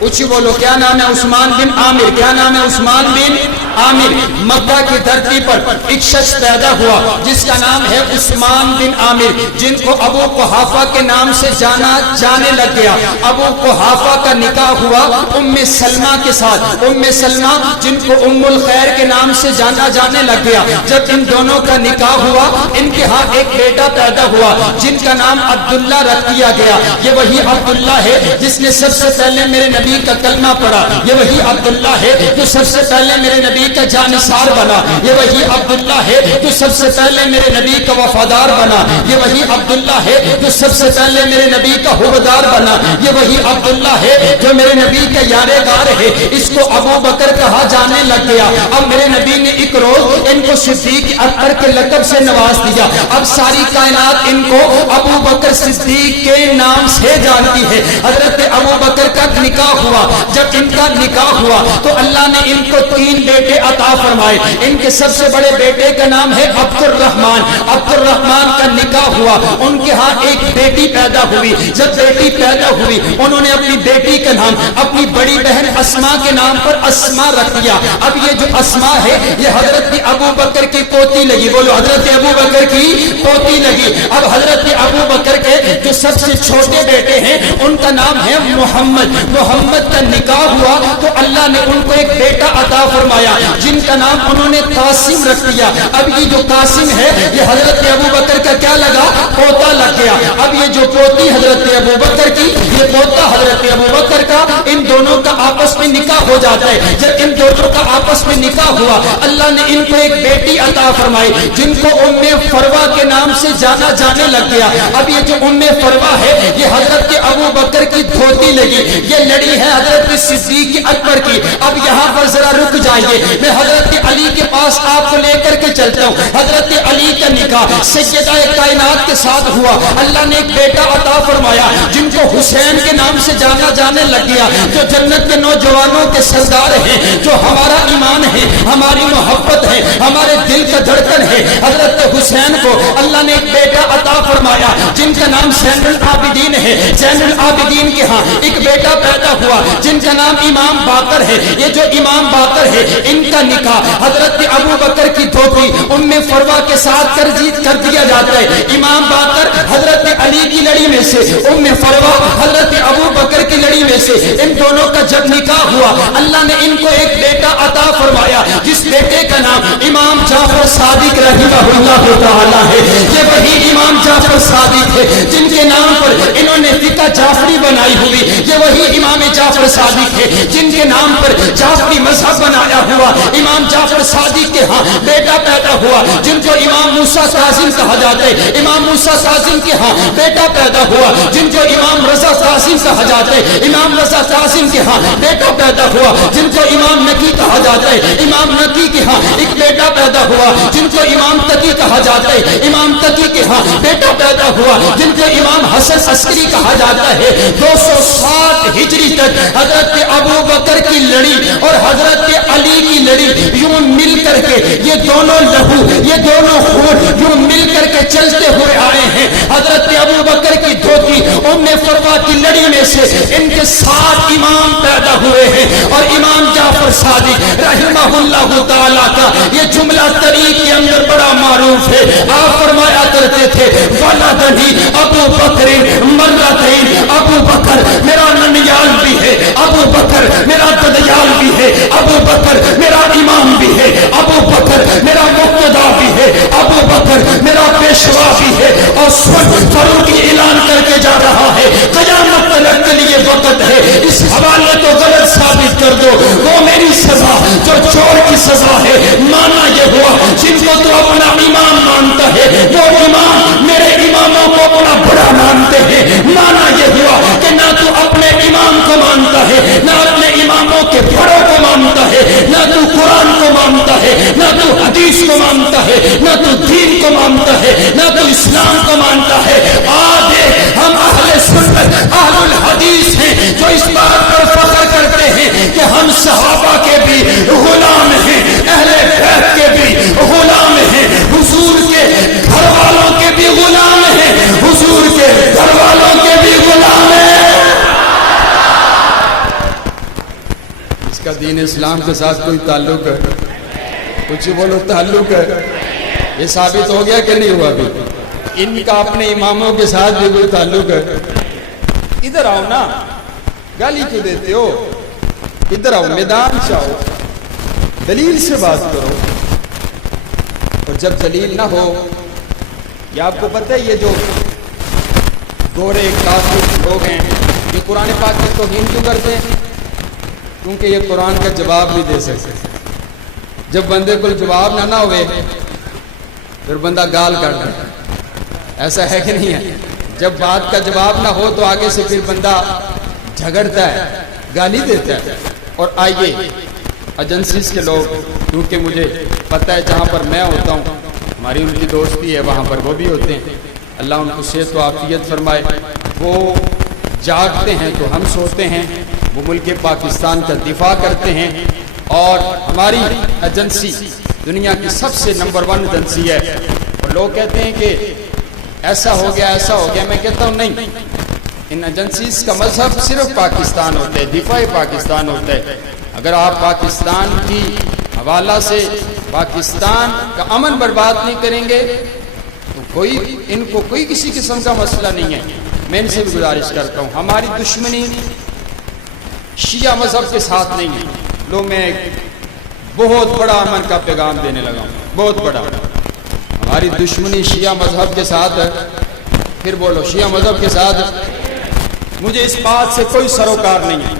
اونچی بولو کیا نام ہے؟ عثمان بن عامر. کیا نام ہے؟ عثمان بن عامر. مکہ کی دھرتی پر ایک شخص پیدا ہوا جس کا نام ہے عثمان بن عامر، جن کو ابو قحافہ کے نام سے جانے لگ گیا. ابو قحافہ کا نکاح ہوا ام سلمہ کے ساتھ. ام سلمہ جن کو ام الخیر کے نام سے جانے لگ گیا. جب ان دونوں کا نکاح ہوا ان کے ہاں ایک بیٹا پیدا ہوا جن کا نام عبداللہ رکھ دیا گیا. یہ وہی عبداللہ ہے جس نے سب سے پہلے میرے نبی کا کلمہ پڑھا. یہ وہی عبداللہ ہے جو سب سے پہلے میرے نبی کا جانثار بنا. یہ وہی عبداللہ ہے جو سب سے پہلے میرے نبی کا وفادار بنا. یہ وہی عبداللہ ہے جو سب سے پہلے میرے نبی کا حوبدار بنا. یہ وہی عبداللہ ہے جو میرے نبی کا یارے گار ہے. اس کو ابو بکر کہا جانے لگ گیا. اب میرے نبی نے ایک روز ان کو صدیق اکبر کے لقب سے نواز دیا. اب ساری کائنات ان کو ابو بکر صدیق کے نام سے جانتی ہے. حضرت ابو بکر کا نکاح ہوا. جب ان کا نکاح ہوا تو اللہ نے ان کو 3 بیٹے عطا فرمائے. ان کے سب سے بڑے بیٹے کا نام ہے عبد الرحمن. عبد الرحمن کا نکاح ہوا. ان کے ہاں ایک بیٹی پیدا ہوئی. جب بیٹی پیدا ہوئی انہوں نے اپنی بیٹی کا نام اپنی بڑی بہن اسما کے نام پر اسما رکھ دیا. اب یہ جو اسما ہے یہ حضرت ابو بکر کی پوتی لگی. بولو حضرت ابو بکر کی پوتی لگی. اب حضرت ابو بکر کے جو سب سے چھوٹے بیٹے ہیں ان کا نام ہے محمد. محمد کا نکاح ہوا تو اللہ نے ان کو ایک بیٹا عطا فرمایا جن کا نام انہوں نے قاسم رکھ دیا. اب یہ جو قاسم ہے یہ حضرت ابو بکر کا کیا لگا؟ پوتا لگ گیا. اب یہ جو پوتی حضرت ابو بکر کی یہ پوتا حضرت ابو بکر کا. ان دونوں کا آپس میں نکاح ہو جاتا ہے. جب ان دونوں کا آپس میں نکاح ہوا اللہ نے ان کو ایک بیٹی عطا فرمائی جن کو ام فروا کے نام سے جانے لگ گیا. اب یہ جو ام فروا ہے یہ حضرت ابو بکر کی دھوتی لگی. یہ لڑی ہے حضرت صدیق اکبر کی. اب یہاں پر ذرا رک جائیے. میں حضرت علی کے پاس آپ کو لے کر کے چلتا ہوں. حضرت علی کا نکاح سیدہ کائنات کے ساتھ ہوا. اللہ نے ایک بیٹا عطا فرمایا جن کو حسین کے نام سے جانے لگ گیا. جو جنت کے نوجوانوں کے سردار ہیں، جو ہمارا ایمان ہے، ہماری محبت ہے، ہمارے دل کا دھڑکن ہے. حضرت حسین کو اللہ نے ایک بیٹا عطا فرمایا جن کا نام زین العابدین ہے. زین العابدین کے ہاں ایک بیٹا پیدا ہوا جن کا نام امام باقر ہے. یہ جو امام باقر ہے ان کا نکاح حضرت ابو بکر کی دھوتی ام فروا کے ساتھ کر دیا جاتا ہے. امام باقر حضرت علی کی لڑی میں سے، ام فروا حضرت ابو بکر کی لڑی میں سے. ان دونوں کا جب نکاح ہوا اللہ نے ان کو ایک بیٹا عطا فرمایا جس بیٹے کا نام امام جعفر صادق رحمہ اللہ تعالی ہے. یہ وہی امام جعفر صادق ہے جن کے نام پر انہوں نے فقہ جعفری بنائی ہوئی. یہ وہی امام جعفر صادق ہے جن کے نام پر جعفری مذہب بنایا ہوا. امام جعفر صادق کے ہاں بیٹا پیدا ہوا جن کو امام موسیٰ کاظم کہا جاتا ہے. امام موسیٰ کاظم کے ہاں بیٹا پیدا ہوا جن کو امام رضا کاظم کہا جاتا ہے. امام رضا کاظم کے ہاں بیٹا پیدا ہوا جن کو امام نقی کہا جاتا ہے. امام نقی کے ہاں ایک بیٹا پیدا ہوا جن کو امام تقی کہا جاتا ہے. امام تقی کے ہاں بیٹا پیدا ہوا جن کو امام حسن عسکری کہا جاتا ہے. 260 ہجری تک حضرت ابو بکر کی لڑی اور حضرت علی کی لڑی یوں مل کر کے یہ دونوں لہو، یہ دونوں خون یوں مل کر کے چلتے ہوئے آئے ہیں. حضرت ابو بکر کی دھوتی ام فروا کی لڑی میں سے ان کے 7 امام پیدا ہوئے ہیں. اور امام جعفر صادق رحمہ اللہ تعالیٰ کا یہ جملہ طریق کے اندر بڑا معروف ہے. آپ فرمایا کرتے تھے ولدنی ابو بکر مرتین. ابو بکر میرا ننیال بھی ہے، ابو بکر میرا ددیال بھی ہے، ابو بکر میرا امام بھی ہے، ابو بکر میرا مقتدا بھی ہے، ابو بکر میرا پیشوا بھی ہے. اور سن فاروقی اعلان کر کے جا رہا ہے قیامت تک کے لیے وقت ہے. اس حوالے کو غلط ثابت کر دو. وہ میری سزا جو چور کی سزا ہے. مانا یہ ہوا جن کو تو اپنا امام مانتا ہے وہ امام میرے اماموں کو اپنا بڑا مانتے ہیں. مانا یہ ہوا کہ نہ تو اپنے امام کو مانتا ہے، نہ اپنے اماموں کے بڑوں کو مانتا ہے، نہ تو قرآن کو مانتا ہے، نہ تو حدیث کو مانتا ہے، نہ تو دین کو مانتا ہے، نہ تو اسلام کو مانتا ہے. آدھے ہم اہل سنت اہل الحدیث ہیں جو اس بات پر فخر کرتے ہیں کہ ہم صحابہ کے بھی غلام ہیں، اہل بیت کے بھی غلام ہیں، حضور کے گھر والوں کے بھی غلام ہیں، حضور کے گھر والوں کے بھی غلام ہیں. دین اسلام کے ساتھ کوئی تعلق ہے؟ کچھ بولو تعلق ہے؟ یہ ثابت ہو گیا کہ نہیں ہوا ابھی؟ ان کا اپنے اماموں کے ساتھ بھی کوئی تعلق ہے؟ ادھر آؤ نا، گالی کیوں دیتے ہو؟ ادھر آؤ، میدان سے آؤ، دلیل سے بات کرو. اور جب دلیل نہ ہو، یہ آپ کو پتہ ہے یہ جو گورے کافر لوگ ہیں یہ قرآن پاک کی توہین کیوں کرتے ہیں؟ کیونکہ یہ قرآن کا جواب بھی دے سکتے. جب بندے کو جواب نہ ہوئے پھر بندہ گال کرتا ہے. ایسا ہے کہ نہیں ہے؟ جب بات کا جواب نہ ہو تو آگے سے پھر بندہ جھگڑتا ہے، گالی دیتا ہے. اور آئیے ایجنسیز کے لوگ، کیونکہ مجھے پتہ ہے جہاں پر میں ہوتا ہوں ہماری ان کی دوستی ہے، وہاں پر وہ بھی ہوتے ہیں. اللہ ان کو صحت و عافیت فرمائے. وہ جاگتے ہیں تو ہم سوتے ہیں، وہ ملک پاکستان کا دفاع کرتے ہیں. اور ہماری ایجنسی دنیا کی سب سے نمبر 1 ایجنسی ہے. اور لوگ کہتے ہیں کہ ایسا ہو گیا ایسا ہو گیا. میں کہتا ہوں نہیں، ان ایجنسیز کا مذہب صرف پاکستان ہوتا ہے، دفاع پاکستان ہوتا ہے. اگر آپ پاکستان کی حوالہ سے پاکستان کا امن برباد نہیں کریں گے تو ان کو کوئی کسی قسم کا مسئلہ نہیں ہے. میں ان سے بھی گزارش کرتا ہوں، ہماری دشمنی شیعہ مذہب کے ساتھ نہیں ہے. لو میں ایک بہت بڑا امن کا پیغام دینے لگا ہوں، بہت بڑا. ہماری دشمنی شیعہ مذہب کے ساتھ ہے. پھر بولو، شیعہ مذہب کے ساتھ. مجھے اس بات سے کوئی سروکار نہیں ہے.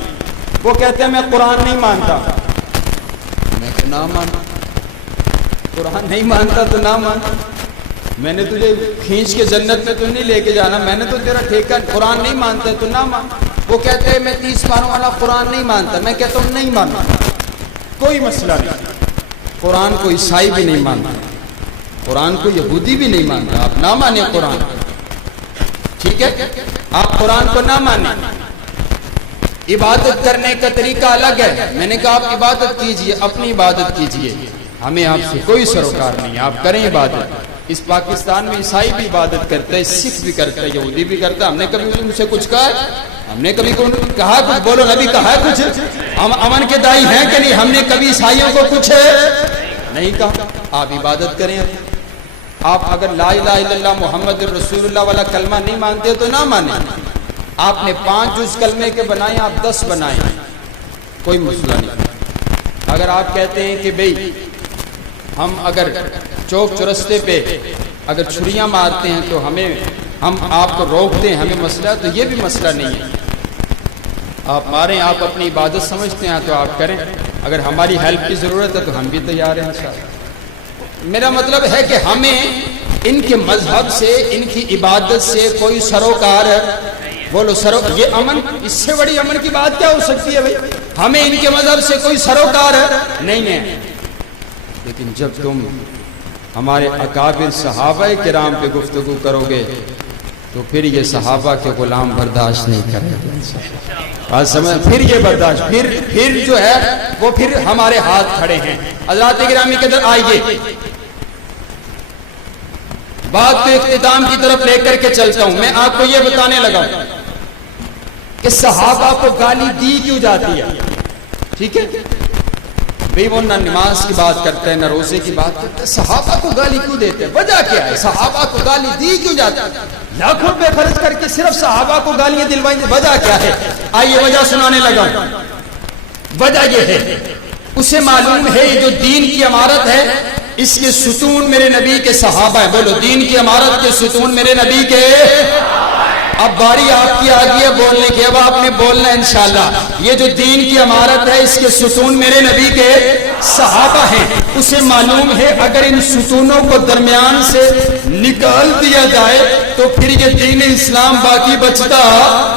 وہ کہتے ہیں میں قرآن نہیں مانتا. میں کہ نہ مان، قرآن نہیں مانتا تو نہ مان. میں نے تجھے کھینچ کے جنت میں تو نہیں لے کے جانا، میں نے تو تیرا ٹھیکہ. قرآن نہیں مانتا تو نہ مان. وہ کہتے ہیں میں 30 پاروں والا قرآن نہیں مانتا. میں کہتا ہوں نہیں مانتا، کوئی مسئلہ نہیں. قرآن کو عیسائی بھی نہیں مانتا، قرآن کو یہودی بھی نہیں مانتا. آپ نہ مانیں قرآن، ٹھیک ہے؟ آپ قرآن کو نہ مانیں. عبادت کرنے کا طریقہ الگ ہے. میں نے کہا آپ عبادت کیجئے، اپنی عبادت کیجئے، ہمیں آپ سے کوئی سروکار نہیں. آپ کریں عبادت. اس پاکستان میں عیسائی بھی عبادت کرتے ہیں، سکھ بھی کرتے ہیں، یہودی بھی کرتا ہے. ہم نے کبھی ان سے کچھ کہا ہے؟ ہم نے کبھی کہا کچھ؟ بولو نبی کہا ہے کچھ؟ ہم امن کے دائی ہیں کہ نہیں؟ ہم نے کبھی عیسائیوں کو کچھ نہیں کہا. آپ عبادت کریں. آپ اگر لا الہ الا اللہ محمد رسول اللہ والا کلمہ نہیں مانتے تو نہ مانیں. آپ نے 5 جز کلمے کے بنائے، آپ 10 بنائیں، کوئی مسئلہ نہیں. اگر آپ کہتے ہیں کہ بھئی ہم اگر چوک چرستے پہ اگر چھریاں مارتے ہیں تو ہم آپ کو روکتے ہیں، ہمیں مسئلہ ہے، تو یہ بھی مسئلہ نہیں ہے. آپ ماریں، آپ اپنی عبادت سمجھتے ہیں تو آپ کریں. اگر ہماری ہیلپ کی ضرورت ہے تو ہم بھی تیار ہیں انشاءاللہ. میرا مطلب ہے کہ ہمیں ان کے مذہب سے، ان کی عبادت سے کوئی سروکار ہے. بولو یہ امن، اس سے بڑی امن کی بات کیا ہو سکتی ہے بھائی؟ ہمیں ان کے مذہب سے کوئی سروکار ہے نہیں ہے. لیکن جب تم ہمارے اکابر صحابہ کرام پہ گفتگو کرو گے تو پھر یہ صحابہ کے غلام برداشت نہیں کریں گے. پھر یہ برداشت پھر جو ہے وہ پھر ہمارے ہاتھ کھڑے ہیں. حضرات گرامی کے اندر آئیے، بات کو اختتام کی طرف لے کر کے چلتا ہوں. میں آپ کو یہ بتانے لگا کہ صحابہ کو گالی دی کیوں جاتی ہے. ٹھیک ہے بھئی، وہ نہ نماز کی بات کرتے ہیں نہ روزے کی بات کرتے ہیں. صحابہ کو گالی کیوں دیتے ہیں؟ وجہ کیا ہے؟ صحابہ کو گالی دی کیوں جاتی ہے؟ لاکھوں روپے خرچ کر کے صرف صحابہ کو گالیاں دلوائیں، وجہ کیا ہے؟ آئیے وجہ سنانے لگا. وجہ یہ ہے، اسے معلوم ہے یہ جو دین کی عمارت ہے اس کے ستون میرے نبی کے صحابہ ہیں. بولو، دین کی عمارت کے ستون میرے نبی کے. اب باری آپ کی آ گئی ہے بولنے کی، اب آپ نے بولنا ہے انشاءاللہ. یہ جو دین کی عمارت ہے اس کے ستون میرے نبی کے صحابہ ہیں. اسے معلوم ہے اگر ان ستونوں کو درمیان سے نکال دیا جائے تو پھر یہ دین اسلام باقی بچتا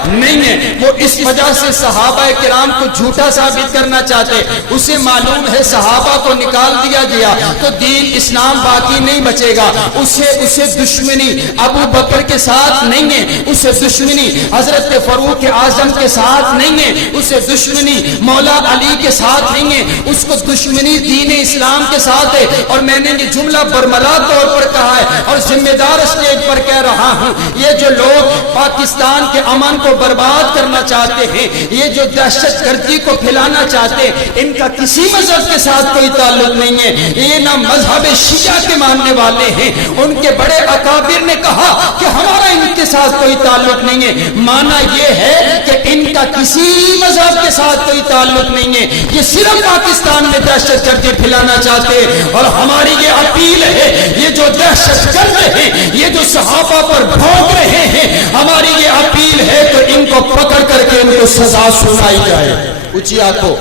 نہیں ہے. وہ اس وجہ سے صحابہ کرام کو جھوٹا ثابت کرنا چاہتے. اسے معلوم ہے صحابہ کو نکال دیا گیا تو دین اسلام باقی نہیں بچے گا. اسے دشمنی ابو بکر کے ساتھ نہیں ہے، اسے اسے دشمنی حضرت فاروق اعظم کے ساتھ نہیں ہے، اسے دشمنی مولا علی کے ساتھ نہیں ہے، اس کو دشمنی دین اسلام کے ساتھ ہے۔ اور میں نے یہ جملہ برملا طور پر کہا ہے اور ذمہ دار اسٹیج پر کہہ رہا ہوں، یہ جو لوگ پاکستان کے امن کو برباد کرنا چاہتے ہیں، یہ جو دہشت گردی کو پھیلانا چاہتے ہیں، ان کا کسی مذہب کے ساتھ کوئی تعلق نہیں ہے، یہ نہ مذہب شیعہ کے ماننے والے ہیں۔ ان کے بڑے اکابر نے کہا کہ ہمارا ان کے ساتھ کوئی تعلق نہیں ہے، مانا یہ ہے کہ ان کا کسی مذہب کے ساتھ کوئی تعلق نہیں ہے، یہ صرف پاکستان میں دہشت گردی پھیلانا چاہتے ہیں۔ اور ہماری یہ اپیل ہے، یہ جو دہشت گرد ہیں، یہ جو صحابہ پر بھونک رہے ہیں، ہماری یہ اپیل ہے کہ ان کو پکڑ کر کے ان کو سزا سنائی جائے۔ اونچی آنکھوں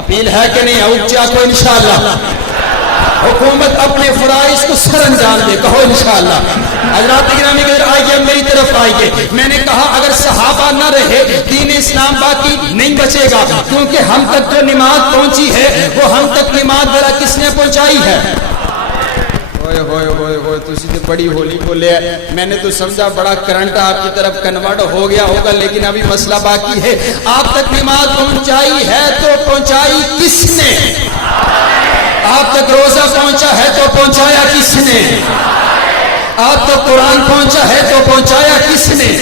اپیل ہے کہ نہیں؟ اونچی آنکھوں انشاءاللہ حکومت اپنے فرائض کو سر انجام دے، کہو انشاءاللہ۔ حضرات گرامی آئیے میری طرف آئیے۔ میں نے کہا اگر صحابہ نہ رہے دین اسلام باقی نہیں بچے گا، کیونکہ ہم تک جو نماز پہنچی ہے وہ ہم تک نماز ذرا کس نے پہنچائی ہے؟ ہوئے ہوئے ہوئے ہوئے تسی تو بڑی ہولی بولے ہے، میں نے تو سمجھا بڑا کرنٹ آپ کی طرف کنورٹ ہو گیا ہوگا، لیکن ابھی مسئلہ باقی ہے۔ آپ تک نماز پہنچائی ہے تو پہنچائی کس نے؟ آپ تک روزہ پہنچا ہے تو پہنچایا کس نے؟ آپ تک قرآن پہنچا ہے تو پہنچایا کس نے؟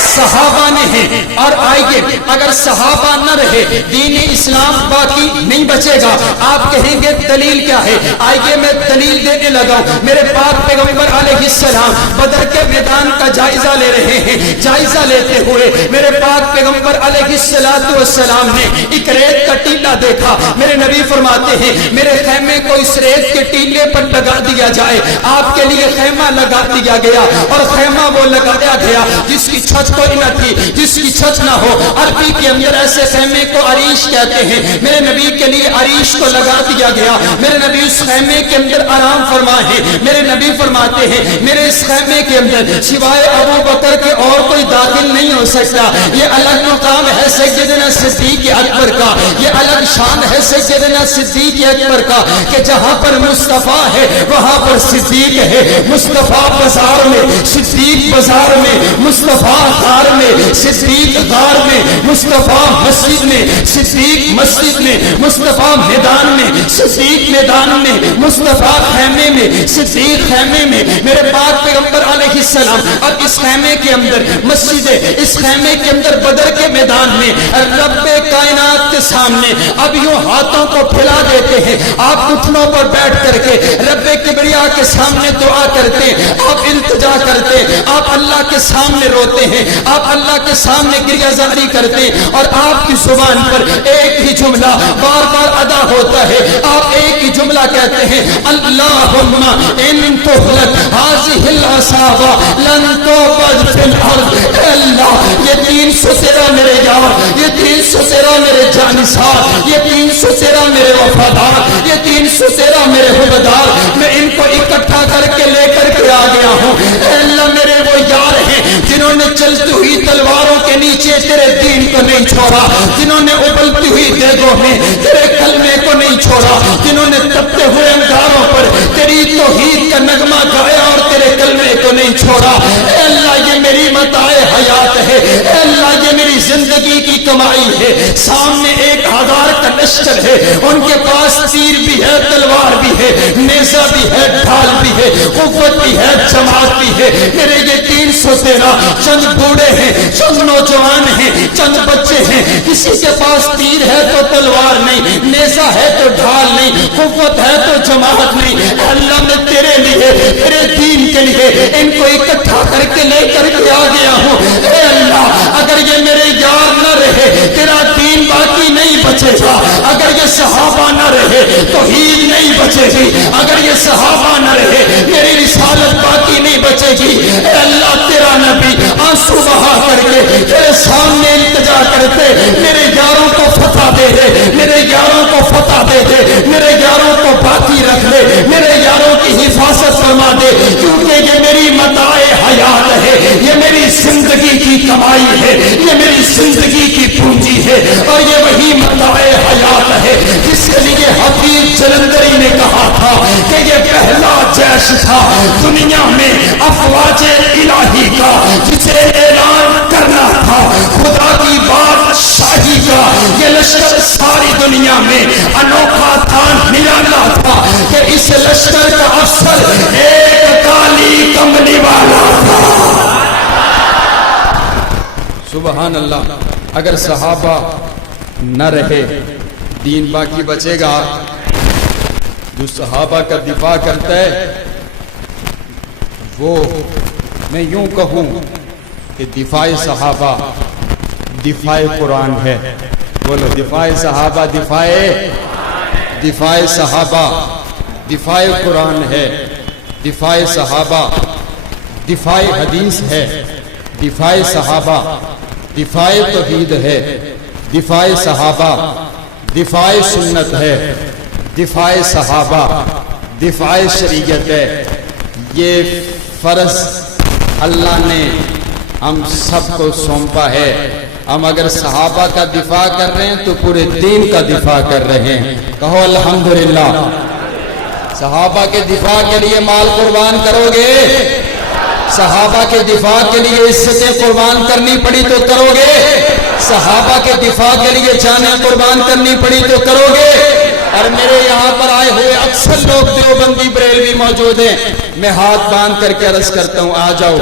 صحابہ نے ہیں۔ اور آئیے اگر صحابہ نہ رہے دین اسلام باقی نہیں بچے گا۔ آپ کہیں گے دلیل کیا ہے؟ آئیے میں دلیل دینے لگا ہوں۔ میرے پاک پیغمبر علیہ السلام بدر کے میدان کا جائزہ لے رہے ہیں، جائزہ لیتے ہوئے میرے پاک پیغمبر علیہ السلام نے ایک ریت کا ٹیلا دیکھا۔ میرے نبی فرماتے ہیں میرے خیمے کو اس ریت کے ٹیلے پر لگا دیا جائے۔ آپ کے لیے خیمہ لگا دیا گیا، اور خیمہ وہ لگایا گیا جس کی چھت کوئی نہ تھی، جس کی چھت نہ ہو۔ عربی کے اندر ایسے خیمے کو عریش کہتے ہیں۔ میرے نبی کے لیے عریش کو لگا دیا گیا، میرے نبی اس خیمے کے اندر آرام فرمائے ہیں۔ میرے نبی فرماتے ہیں میرے اس خیمے کے اندر سوائے ابو بکر کے اور کوئی داخل نہیں ہو سکتا۔ یہ الگ مقام ہے سیدنا صدیق اکبر کا، یہ الگ شان ہے سیدنا صدیق اکبر کا کہ جہاں پر مصطفیٰ ہے وہاں پر صدیق ہے۔ مصطفیٰ بازار میں، صدیق بازار میں، مصطفیٰ غار میں، صدیق غار میں، مصطفیٰ مسجد میں، صدیق مسجد میں، مصطفیٰ میدان میں، صدیق میدان میں، مصطفیٰ خیمے میں، صدیق خیمے میں۔ میرے پاک پیغمبر علیہ السلام اب اس خیمے کے اندر مسجد ہے، اس خیمے کے اندر بدر کے میدان میں رب کائنات کے سامنے اب یوں ہاتھوں کو پھیلا دیتے ہیں۔ آپ گھٹنوں پر بیٹھ کر کے رب کبریا کے سامنے دعا کرتے ہیں، آپ التجا کرتے ہیں، آپ اللہ کے سامنے روتے ہیں، آپ اللہ کے سامنے گریہ زاری کرتے ہیں، اور آپ کی زبان پر ایک ہی جملہ بار بار ادا ہوتا ہے۔ آپ ایک ہی جملہ کہتے ہیں اللہم ان تہلک ہذہ العصابہ لن تعبد فی الارض۔ اے اللہ یہ 313 میرے یار، یہ 313 میرے جانثار، یہ 313 میرے وفادار، یہ 313 میرے حبدار، میں ان کو اکٹھا کر کے لے کر کے آ گیا ہوں۔ اے اللہ میرے وہ یار ہیں جنہوں نے چلتی ہوئی تلواروں کے نیچے تیرے دین کو نہیں چھوڑا، جنہوں نے ابلتی ہوئی دیگوں میں تیرے کلمے کو نہیں چھوڑا، جنہوں نے تپتے ہوئے انگاروں پر تیری توحید کا نغمہ گایا اور تیرے کلمے کو نہیں چھوڑا۔ اے اللہ یہ میری متاع حیات ہے، اے اللہ یہ میری زندگی کی کمائی ہے۔ سامنے 1000 کا لشکر ہے، ان کے پاس تیر بھی ہے، تلوار بھی ہے، نیزہ بھی ہے، ڈھال بھی ہے، قوت بھی ہے، جماعت بھی ہے۔ میرے یہ 313 چند بوڑھے ہیں، چند نوجوان ہیں، چند بچے ہیں، کسی کے پاس تیر ہے تو تلوار نہیں، نیزہ ہے تو ڈھال نہیں، قوت ہے تو جماعت نہیں۔ اللہ میں تیرے لیے، تیرے دین کے لیے ان کو اکٹھا کر کے لے کر کے آ گیا ہوں۔ اے اللہ اگر یہ میرے یار نہ رہے تیرا دین باقی نہیں بچے گا، اگر یہ صحابہ نہ رہے توحید نہیں بچے گی، اگر یہ صحابہ نہ رہے میری رسالت باقی نہیں بچے گی۔ اے اللہ تیرا نبی آنسو بہا کر کے تیرے سامنے التجا کرتے میرے یاروں کو فتح دے دے، میرے یاروں کو فتح دے دے، میرے یاروں کو باقی رکھ لے، میرے یاروں کی حفاظت فرما دے، کیونکہ یہ میری متاع حیات ہے، یہ میری زندگی کی کمائی ہے، یہ میری زندگی کی پونجی ہے، اور یہ وہی متاع حیات ہے جس کے لیے حفیظ جلندری نے کہا تھا کہ یہ پہلا جیش تھا دنیا میں افواج الہی کا جسے کا یہ لشکر ساری دنیا میں انوکھا تھا، نرالا تھا کہ اس لشکر کا افسر ایک کالی کملی والا تھا۔ سبحان اللہ۔ اگر صحابہ نہ رہے دین باقی بچے گا؟ جو صحابہ کا دفاع کرتا ہے وہ، میں یوں کہوں کہ دفاع صحابہ دفاع قرآن ہے۔ بولو دفاع صحابہ، دفاع صحابہ دفاع قرآن ہے، دفاع صحابہ دفاع حدیث ہے، دفاع صحابہ دفاع توحید ہے، دفاع صحابہ دفاع سنت ہے، دفاع صحابہ دفاع شریعت ہے۔ یہ فرض اللہ نے ہم سب کو سونپا ہے۔ ہم اگر صحابہ کا دفاع کر رہے ہیں تو پورے دین کا دفاع کر رہے ہیں۔ کہو الحمدللہ۔ صحابہ کے دفاع کے لیے مال قربان کرو گے؟ صحابہ کے دفاع کے لیے عزتیں قربان کرنی پڑی تو کرو گے؟ صحابہ کے دفاع کے لیے جانیں قربان کرنی پڑی تو کرو گے؟ اور میرے یہاں پر آئے ہوئے اکثر لوگ دیوبندی بریلوی موجود ہیں، میں ہاتھ باندھ کر کے عرض کرتا ہوں آ جاؤ،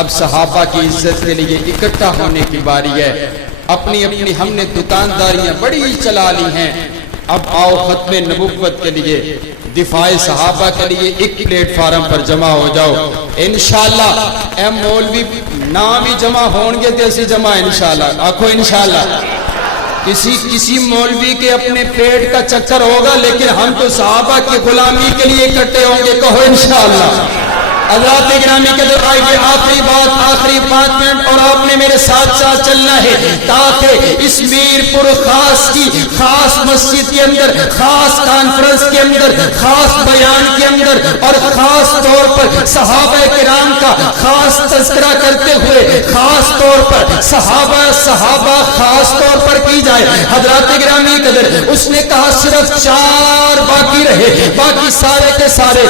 اب صحابہ کی عزت کے لیے اکٹھا ہونے کی باری ہے۔ اپنی اپنی ہم نے دکانداریاں بڑی چلا لی ہیں، اب آؤ ختم نبوت کے لیے، دفاع صحابہ کے لیے ایک پلیٹ فارم پر جمع ہو جاؤ۔ انشاءاللہ اے مولوی نام ہی جمع ہون گے تے اسی جمع انشاءاللہ، آکھو انشاءاللہ۔ کسی مولوی کے اپنے پیٹ کا چکر ہوگا لیکن ہم تو صحابہ کی غلامی کے لیے اکٹھے ہوں گے، کہو انشاءاللہ۔ حضرات گرامی کے در آئیے، آخری بات، آخری 5 منٹ اور آپ نے میرے ساتھ ساتھ چلنا ہے تاکہ اس میر پور خاص کی خاص مسجد کے اندر، خاص کانفرنس کے اندر، خاص بیان کے اندر اور خاص طور پر صحابہ کرام کا خاص تذکرہ کرتے ہوئے خاص طور پر صحابہ خاص طور پر کی جائے۔ حضرات گرامی کے در اس نے کہا صرف 4 باقی رہے، باقی سارے کے سارے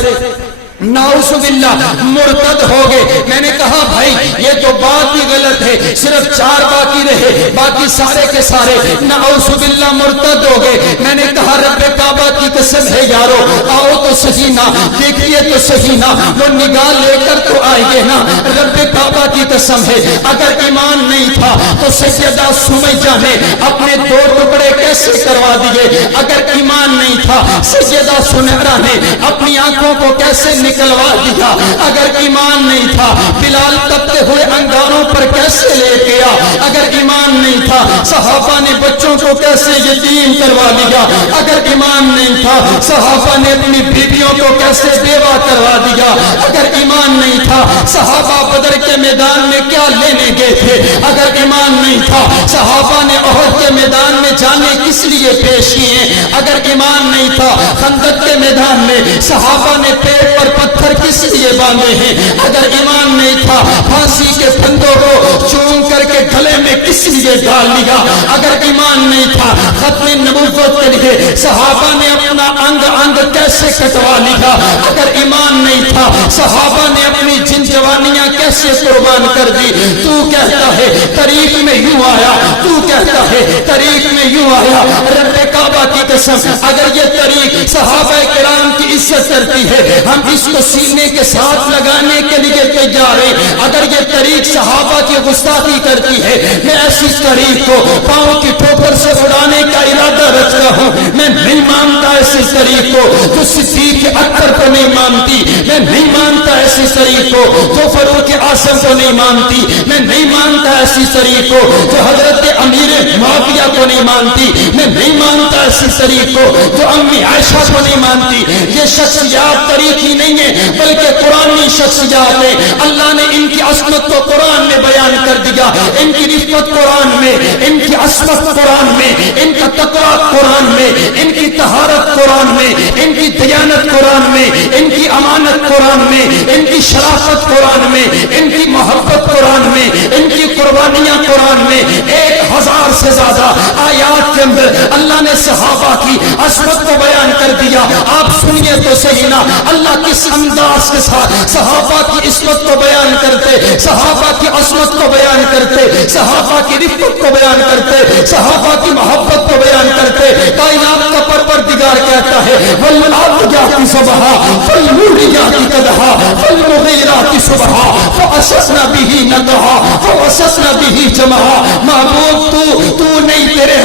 نعوذ باللہ مرتد ہو گئے۔ میں نے کہا بھائی یہ تو بات ہی غلط ہے، صرف 4 باقی رہے، باقی سارے کے سارے نعوذ باللہ مرتد ہو گئے۔ میں نے کہا رب کعبہ کی قسم ہے یارو، آؤ تو صحیح نا، دیکھیے تو صحیح نا، وہ نگاہ لے کر تو آئیے نا۔ رب کعبہ کی قسم ہے اگر ایمان نہیں تھا تو سیدہ سمیہ نے اپنے 2 ٹکڑے کیسے کروا دیے؟ اگر ایمان نہیں تھا سیدہ سنیرہ نے اپنی آنکھوں کو کیسے نکلوا دیا؟ اگر ایمان نہیں تھا بلال تپتے ہوئے انگاروں پر کیسے لے گیا؟ اگر ایمان نہیں تھا صحابہ نے بچوں کو کیسے یتیم کروا لیا؟ اگر ایمان نہیں تھا صحابہ نے اپنی بیویوں کو کیسے بیوہ کروا دیا؟ اگر ایمان نہیں تھا صحابہ بدر کے میدان میں کیا لینے گئے تھے؟ اگر ایمان نہیں تھا صحابہ نے احد کے میدان میں جانے کس لیے پیش کیے؟ اگر ایمان نہیں تھا خندق کے میدان میں صحابہ نے پیٹ پر پتھر کس لیے باندھے ہیں؟ اگر ایمان نہیں تھا پھانسی کے پھندوں کو چوم کر کے گلے میں کس لیے ڈال لیا؟ اگر ایمان نہیں تھا ختم نبوت کے لیے صحابہ نے اپنا انگ کیسے کٹوا لیا؟ اگر ایمان نہیں تھا صحابہ نے اپنی جن جوانیاں کیسے قربان کر دی؟ تو کہتا ہے طریق میں یوں آیا، تو کہتا ہے طریق میں یوں آیا۔ رب کعبہ کی قسم اگر یہ طریق صحابہ کرام کی عزت کرتی ہے ہم اس کو سینے کے ساتھ لگانے کے لیے تیار ہیں۔ اگر یہ طریق صحابہ کی گستاخی کرتی ہے میں ایسی طریق کو پاؤں کی ٹھوکر سے اڑانے کا ارادہ رکھتا ہوں۔ میں نہیں مانتا ایسی طریق کو جو صدیق اکبر کو نہیں مانتی، میں نہیں مانتا ایسی طریق کو جو فاروق اعظم کو نہیں مانتی، میں نہیں مانتا ایسی طریق کو جو حضرت امیر معاویہ کو نہیں مانتی، میں نہیں مانتا ایسی طریق کو جو امی عائشہ کو نہیں مانتی۔ یہ شخصیات طریق ہی نہیں ہے بلکہ قرآنی شخصیات ہیں۔ اللہ نے ان کی عظمت کو قرآن میں بیان کر دیا، ان کی رفعت قرآن میں، ان کی عظمت قرآن میں، ان کا تقویٰ قرآن میں، ان کی طہارت قرآن میں، ان کی دیانت قرآن میں، ان کی امانت قرآن میں، ان کی شرافت قرآن میں، ان کی محبت قرآن میں، ان کی قربانیاں قرآن میں۔ 1000 سے زیادہ آیات کے اندر اللہ نے صحابہ کی عظمت کو بیان کر دیا. آپ سنیے تو صحیح نا, اللہ کس انداز کے ساتھ صحابہ کی عصمت کو بیان کرتے, صحابہ کی عصمت کو بیان کرتے, صحابہ کی رفت کو بیان کرتے, صحابہ کی محبت کو بیان کرتے. کائنات کا پروردگار کہتا ہے والعادیات ضبحا فالموریات قدحا فالمغیرات صبحا فأسسن به نقعا فوسطن به جمعا. معبود تو نہیں, تیرے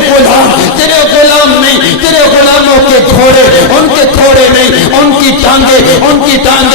غلام نہیں, تیرے غلاموں کے گھوڑے, ان کے گھوڑے نہیں, ان کی ٹانگیں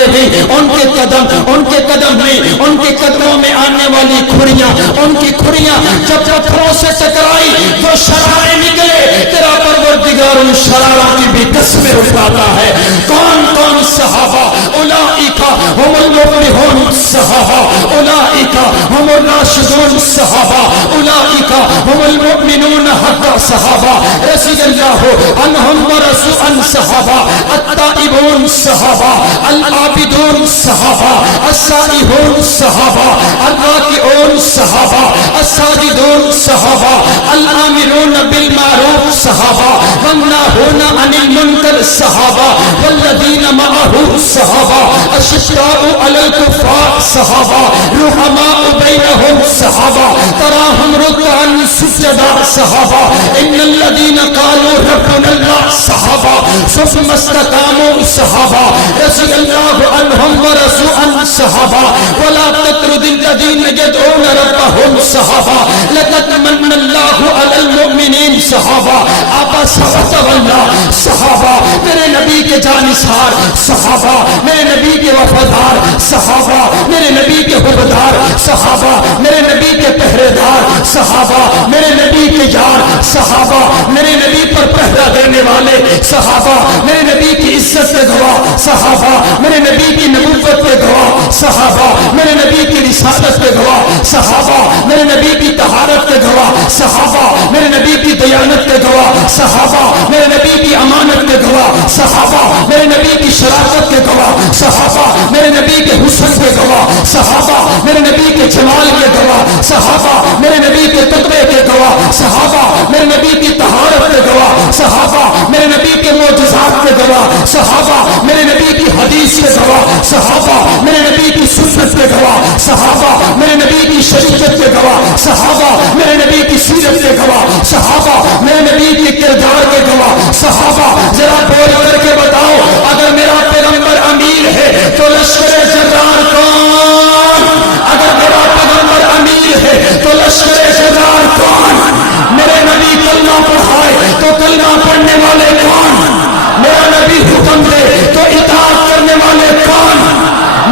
نہیں, ان کے قدم نہیں, ان کے قدموں میں آنے والی کھڑیاں, ان کی کھڑیاں جب پتھروں سے ٹکرائی جو شرارے نکلے, تیرا پروردگار ان شراروں کی بھی قسمیں اٹھاتا ہے. کون صحابہ, اولئک هم المفلحون صحابہ, اولئک هم الراشدون صحابہ, اولئک هم المؤمنون حقا صحابہ, رضی اللہ عنہم ورضوا عن صحابہ, التائبون صحابہ, العابدون صحابہ, السائحون صحابہ, الراکعون صحابہ, الساجدون صحابہ, الآمرون بالمعروف صحابہ, والناہون عن المنکر صحابہ, والذین معہ صحابہ, الشداء علی الکفار صحابہ, رحماء بینہم صحابہ, تراہم رکعا سجدا صحابہ, ان الذین قالوا ربنا اللہ صحابہ, ثم استقاموا صحابہ, رضی اللہ عنہم ورضوا عن صحابہ, ولا تطرد الذین یدعون ربهم صحابہ, لقد من اللہ علی المؤمنین صحابہ, عبس وتولی صحابہ, میرے نبی کے جانثار صحابہ, میرے نبی کے وفادار صحابہ, میرے نبی کے حبدار صحابہ, میرے نبی کے پہرے دار صحابہ, میرے نبی کے یار صحابہ, میرے نبی پر پہرا دینے والے صحابہ, میرے نبی کی عزت کے گواہ صحابہ, میرے نبی کی نبوت کے گواہ صحابہ, میرے نبی کی رسالت کے گواہ صحابہ, میرے نبی کی طہارت کے گواہ صحابہ, میرے نبی کی دیانت کے گواہ صحابہ, میرے نبی کی امانت کے گواہ صحابہ, میرے نبی کی شرافت کے گواہ صحابہ, میرے نبی کے حسن کے گواہ صحابہ, میرے نبی کے جمال کے گواہ صحابہ, میرے نبی کے تقوی کے گواہ صحابہ, میرے نبی کی طہارت کے گواہ صحابہ, میرے نبی کے معجزات کے گواہ صحابہ, میرے نبی کی حدیث کے گواہ صحابہ, میرے نبی کی سنت کے گواہ صحابہ, میرے نبی کی شریعت کے گواہ صحابہ, میرے نبی کی سیرت کے گواہ صحابہ, میرے نبی کے کردار کے گواہ صحابہ. ذرا بول کر کے بتاؤ, اگر میرا پیغمبر امیر ہے تو لشکر جرار کون؟ اگر میرا پیغمبر امیر ہے تو لشکر جرار کون؟ میرے نبی کلمہ پڑھائے تو کلمہ پڑھنے والے کون؟ میرا نبی حکم دے تو اطاعت کرنے والے کون؟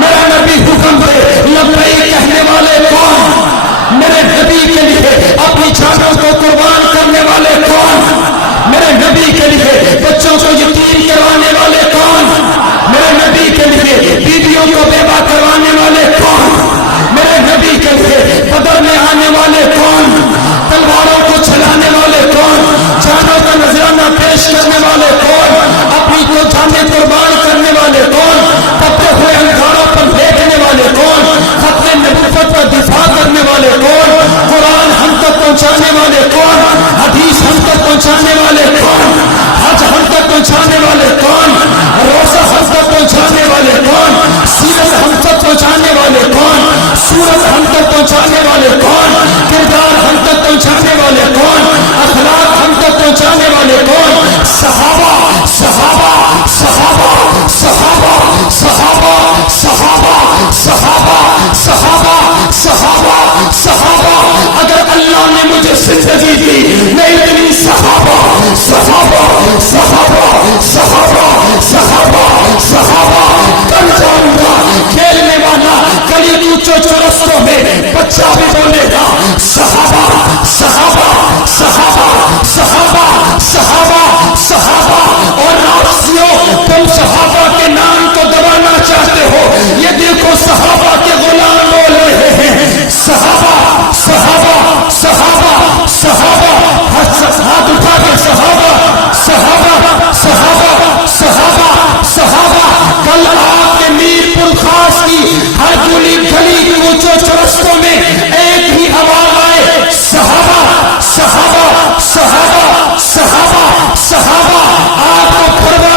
میرا نبی حکم دے لبیک کہنے والے کون؟ میرے نبی کے لیے اپنی جانوں کو قربان کرنے والے کون؟ میرے نبی کے لیے بچوں کو یتیم کروانے والے کون؟ میرے نبی کے لیے بیویوں کو بیوہ کروانے والے کون؟ میرے نبی کے لیے بدر میں آنے والے کون؟ تلواروں کو چلانے والے کون؟ جانوں کا نذرانہ پیش کرنے والے کون؟ اپنی کو جانیں قربان کرنے والے کون؟ تپے ہوئے انگاروں پر دیکھنے والے کون؟ ختم نبوت پر دفاع کرنے والے کون؟ قرآن ہم تک پہنچانے والے کون؟ حدیث ہم تک پہنچانے والے کون؟ حج ہم تک پہنچانے والے کون؟ روزہ ہم تک پہنچانے والے کون؟ سیرت ہم تک پہنچانے والے کون؟ سورت ہم تک پہنچانے والے کون؟ کردار ہم تک پہنچانے والے کون؟ اخلاق ہم تک پہنچانے والے کون؟ صحابہ صحابہ صحابہ صحابہ صحابہ صحابہ صحابہ صحابہ صحابہ صحابہ. اگر اللہ نے مجھے زندگی دی میں اتنی صحابہ صحابہ صحابہ صحابہ صحابہ صحابہ کر جاؤں گا. کھیلنے والا گلی کوچوں چورستوں میں بچہ بھی بولے گا صحابہ صحابہ صحابہ صحابہ صحابہ صحابہ. اور ناصیوں تم صحابہ کے نام کو دبانا چاہتے ہو, یہ دیکھو صحابہ کے غلام بول رہے ہیں صحابہ صحابہ صحابہ صحابہ. ہاتھ اٹھا کے صحابہ صحابہ صحابہ صحابہ صحابہ. کل آپ کے میر پور خاص کی ہر گلی گلی کوچوں چرستوں میں ایک ہی آواز آئے صحابہ صحابہ صحابہ صحابہ صحابہ. آپ کو پرواہ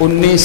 19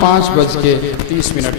5:30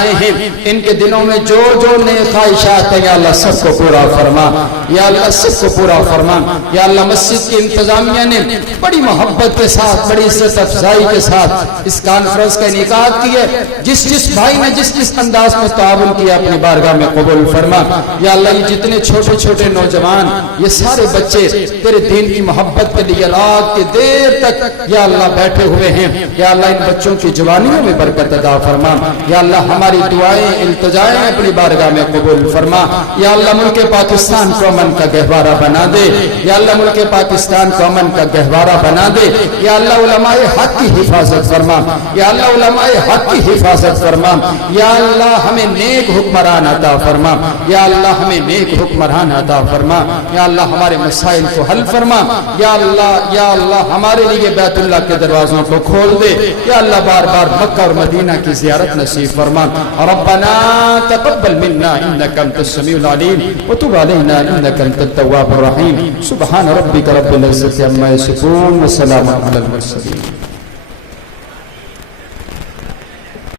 آئے ہیں ان کے دنوں میں جو جو نیک خواہشات ہیں یا اللہ سب کو پورا فرما، یا اللہ سب کو پورا فرما۔ یا اللہ مسجد کی انتظامیہ نے بڑی محبت کے ساتھ، بڑی عزت افزائی کے ساتھ اس کانفرنس کا انعقاد کیا، جس بھائی نے جس انداز میں تعاون کیا اپنی بارگاہ میں قبول فرما۔ یا اللہ یہ جتنے چھوٹے چھوٹے نوجوان، یہ سارے بچے تیرے دین کی محبت کے لیے رات کے دیر تک یا اللہ بیٹھے ہوئے ہیں، یا اللہ ان بچوں کی جوانیوں میں برکت عطا فرما۔ یا اللہ ہماری دعائیں التجائیں اپنی بارگاہ میں قبول فرما۔ یا اللہ ملک پاکستان کو امن کا گہوارہ بنا دے، یا اللہ ملک پاکستان کو امن کا گہوارہ بنا دے۔ یا اللہ علماء حق کی حفاظت فرما، یا اللہ علماء حق کی حفاظت فرما۔ یا اللہ ہمیں نیک حکمران عطا فرما، یا اللہ ہمیں نیک حکمران عطا فرما۔ یا اللہ ہمارے مسائل کو حل فرما، یا اللہ ہمارے لیے بیت اللہ کے دروازوں کو کھول دے، یا اللہ بار بار مکہ اور مدینہ کی زیارت نصیب فرما۔ ربنا تقبل منا انك انت السميع العليم وتب علينا انك انت التواب الرحيم۔ سبحان ربك رب العزة عما يصفون وسلام على المرسلين۔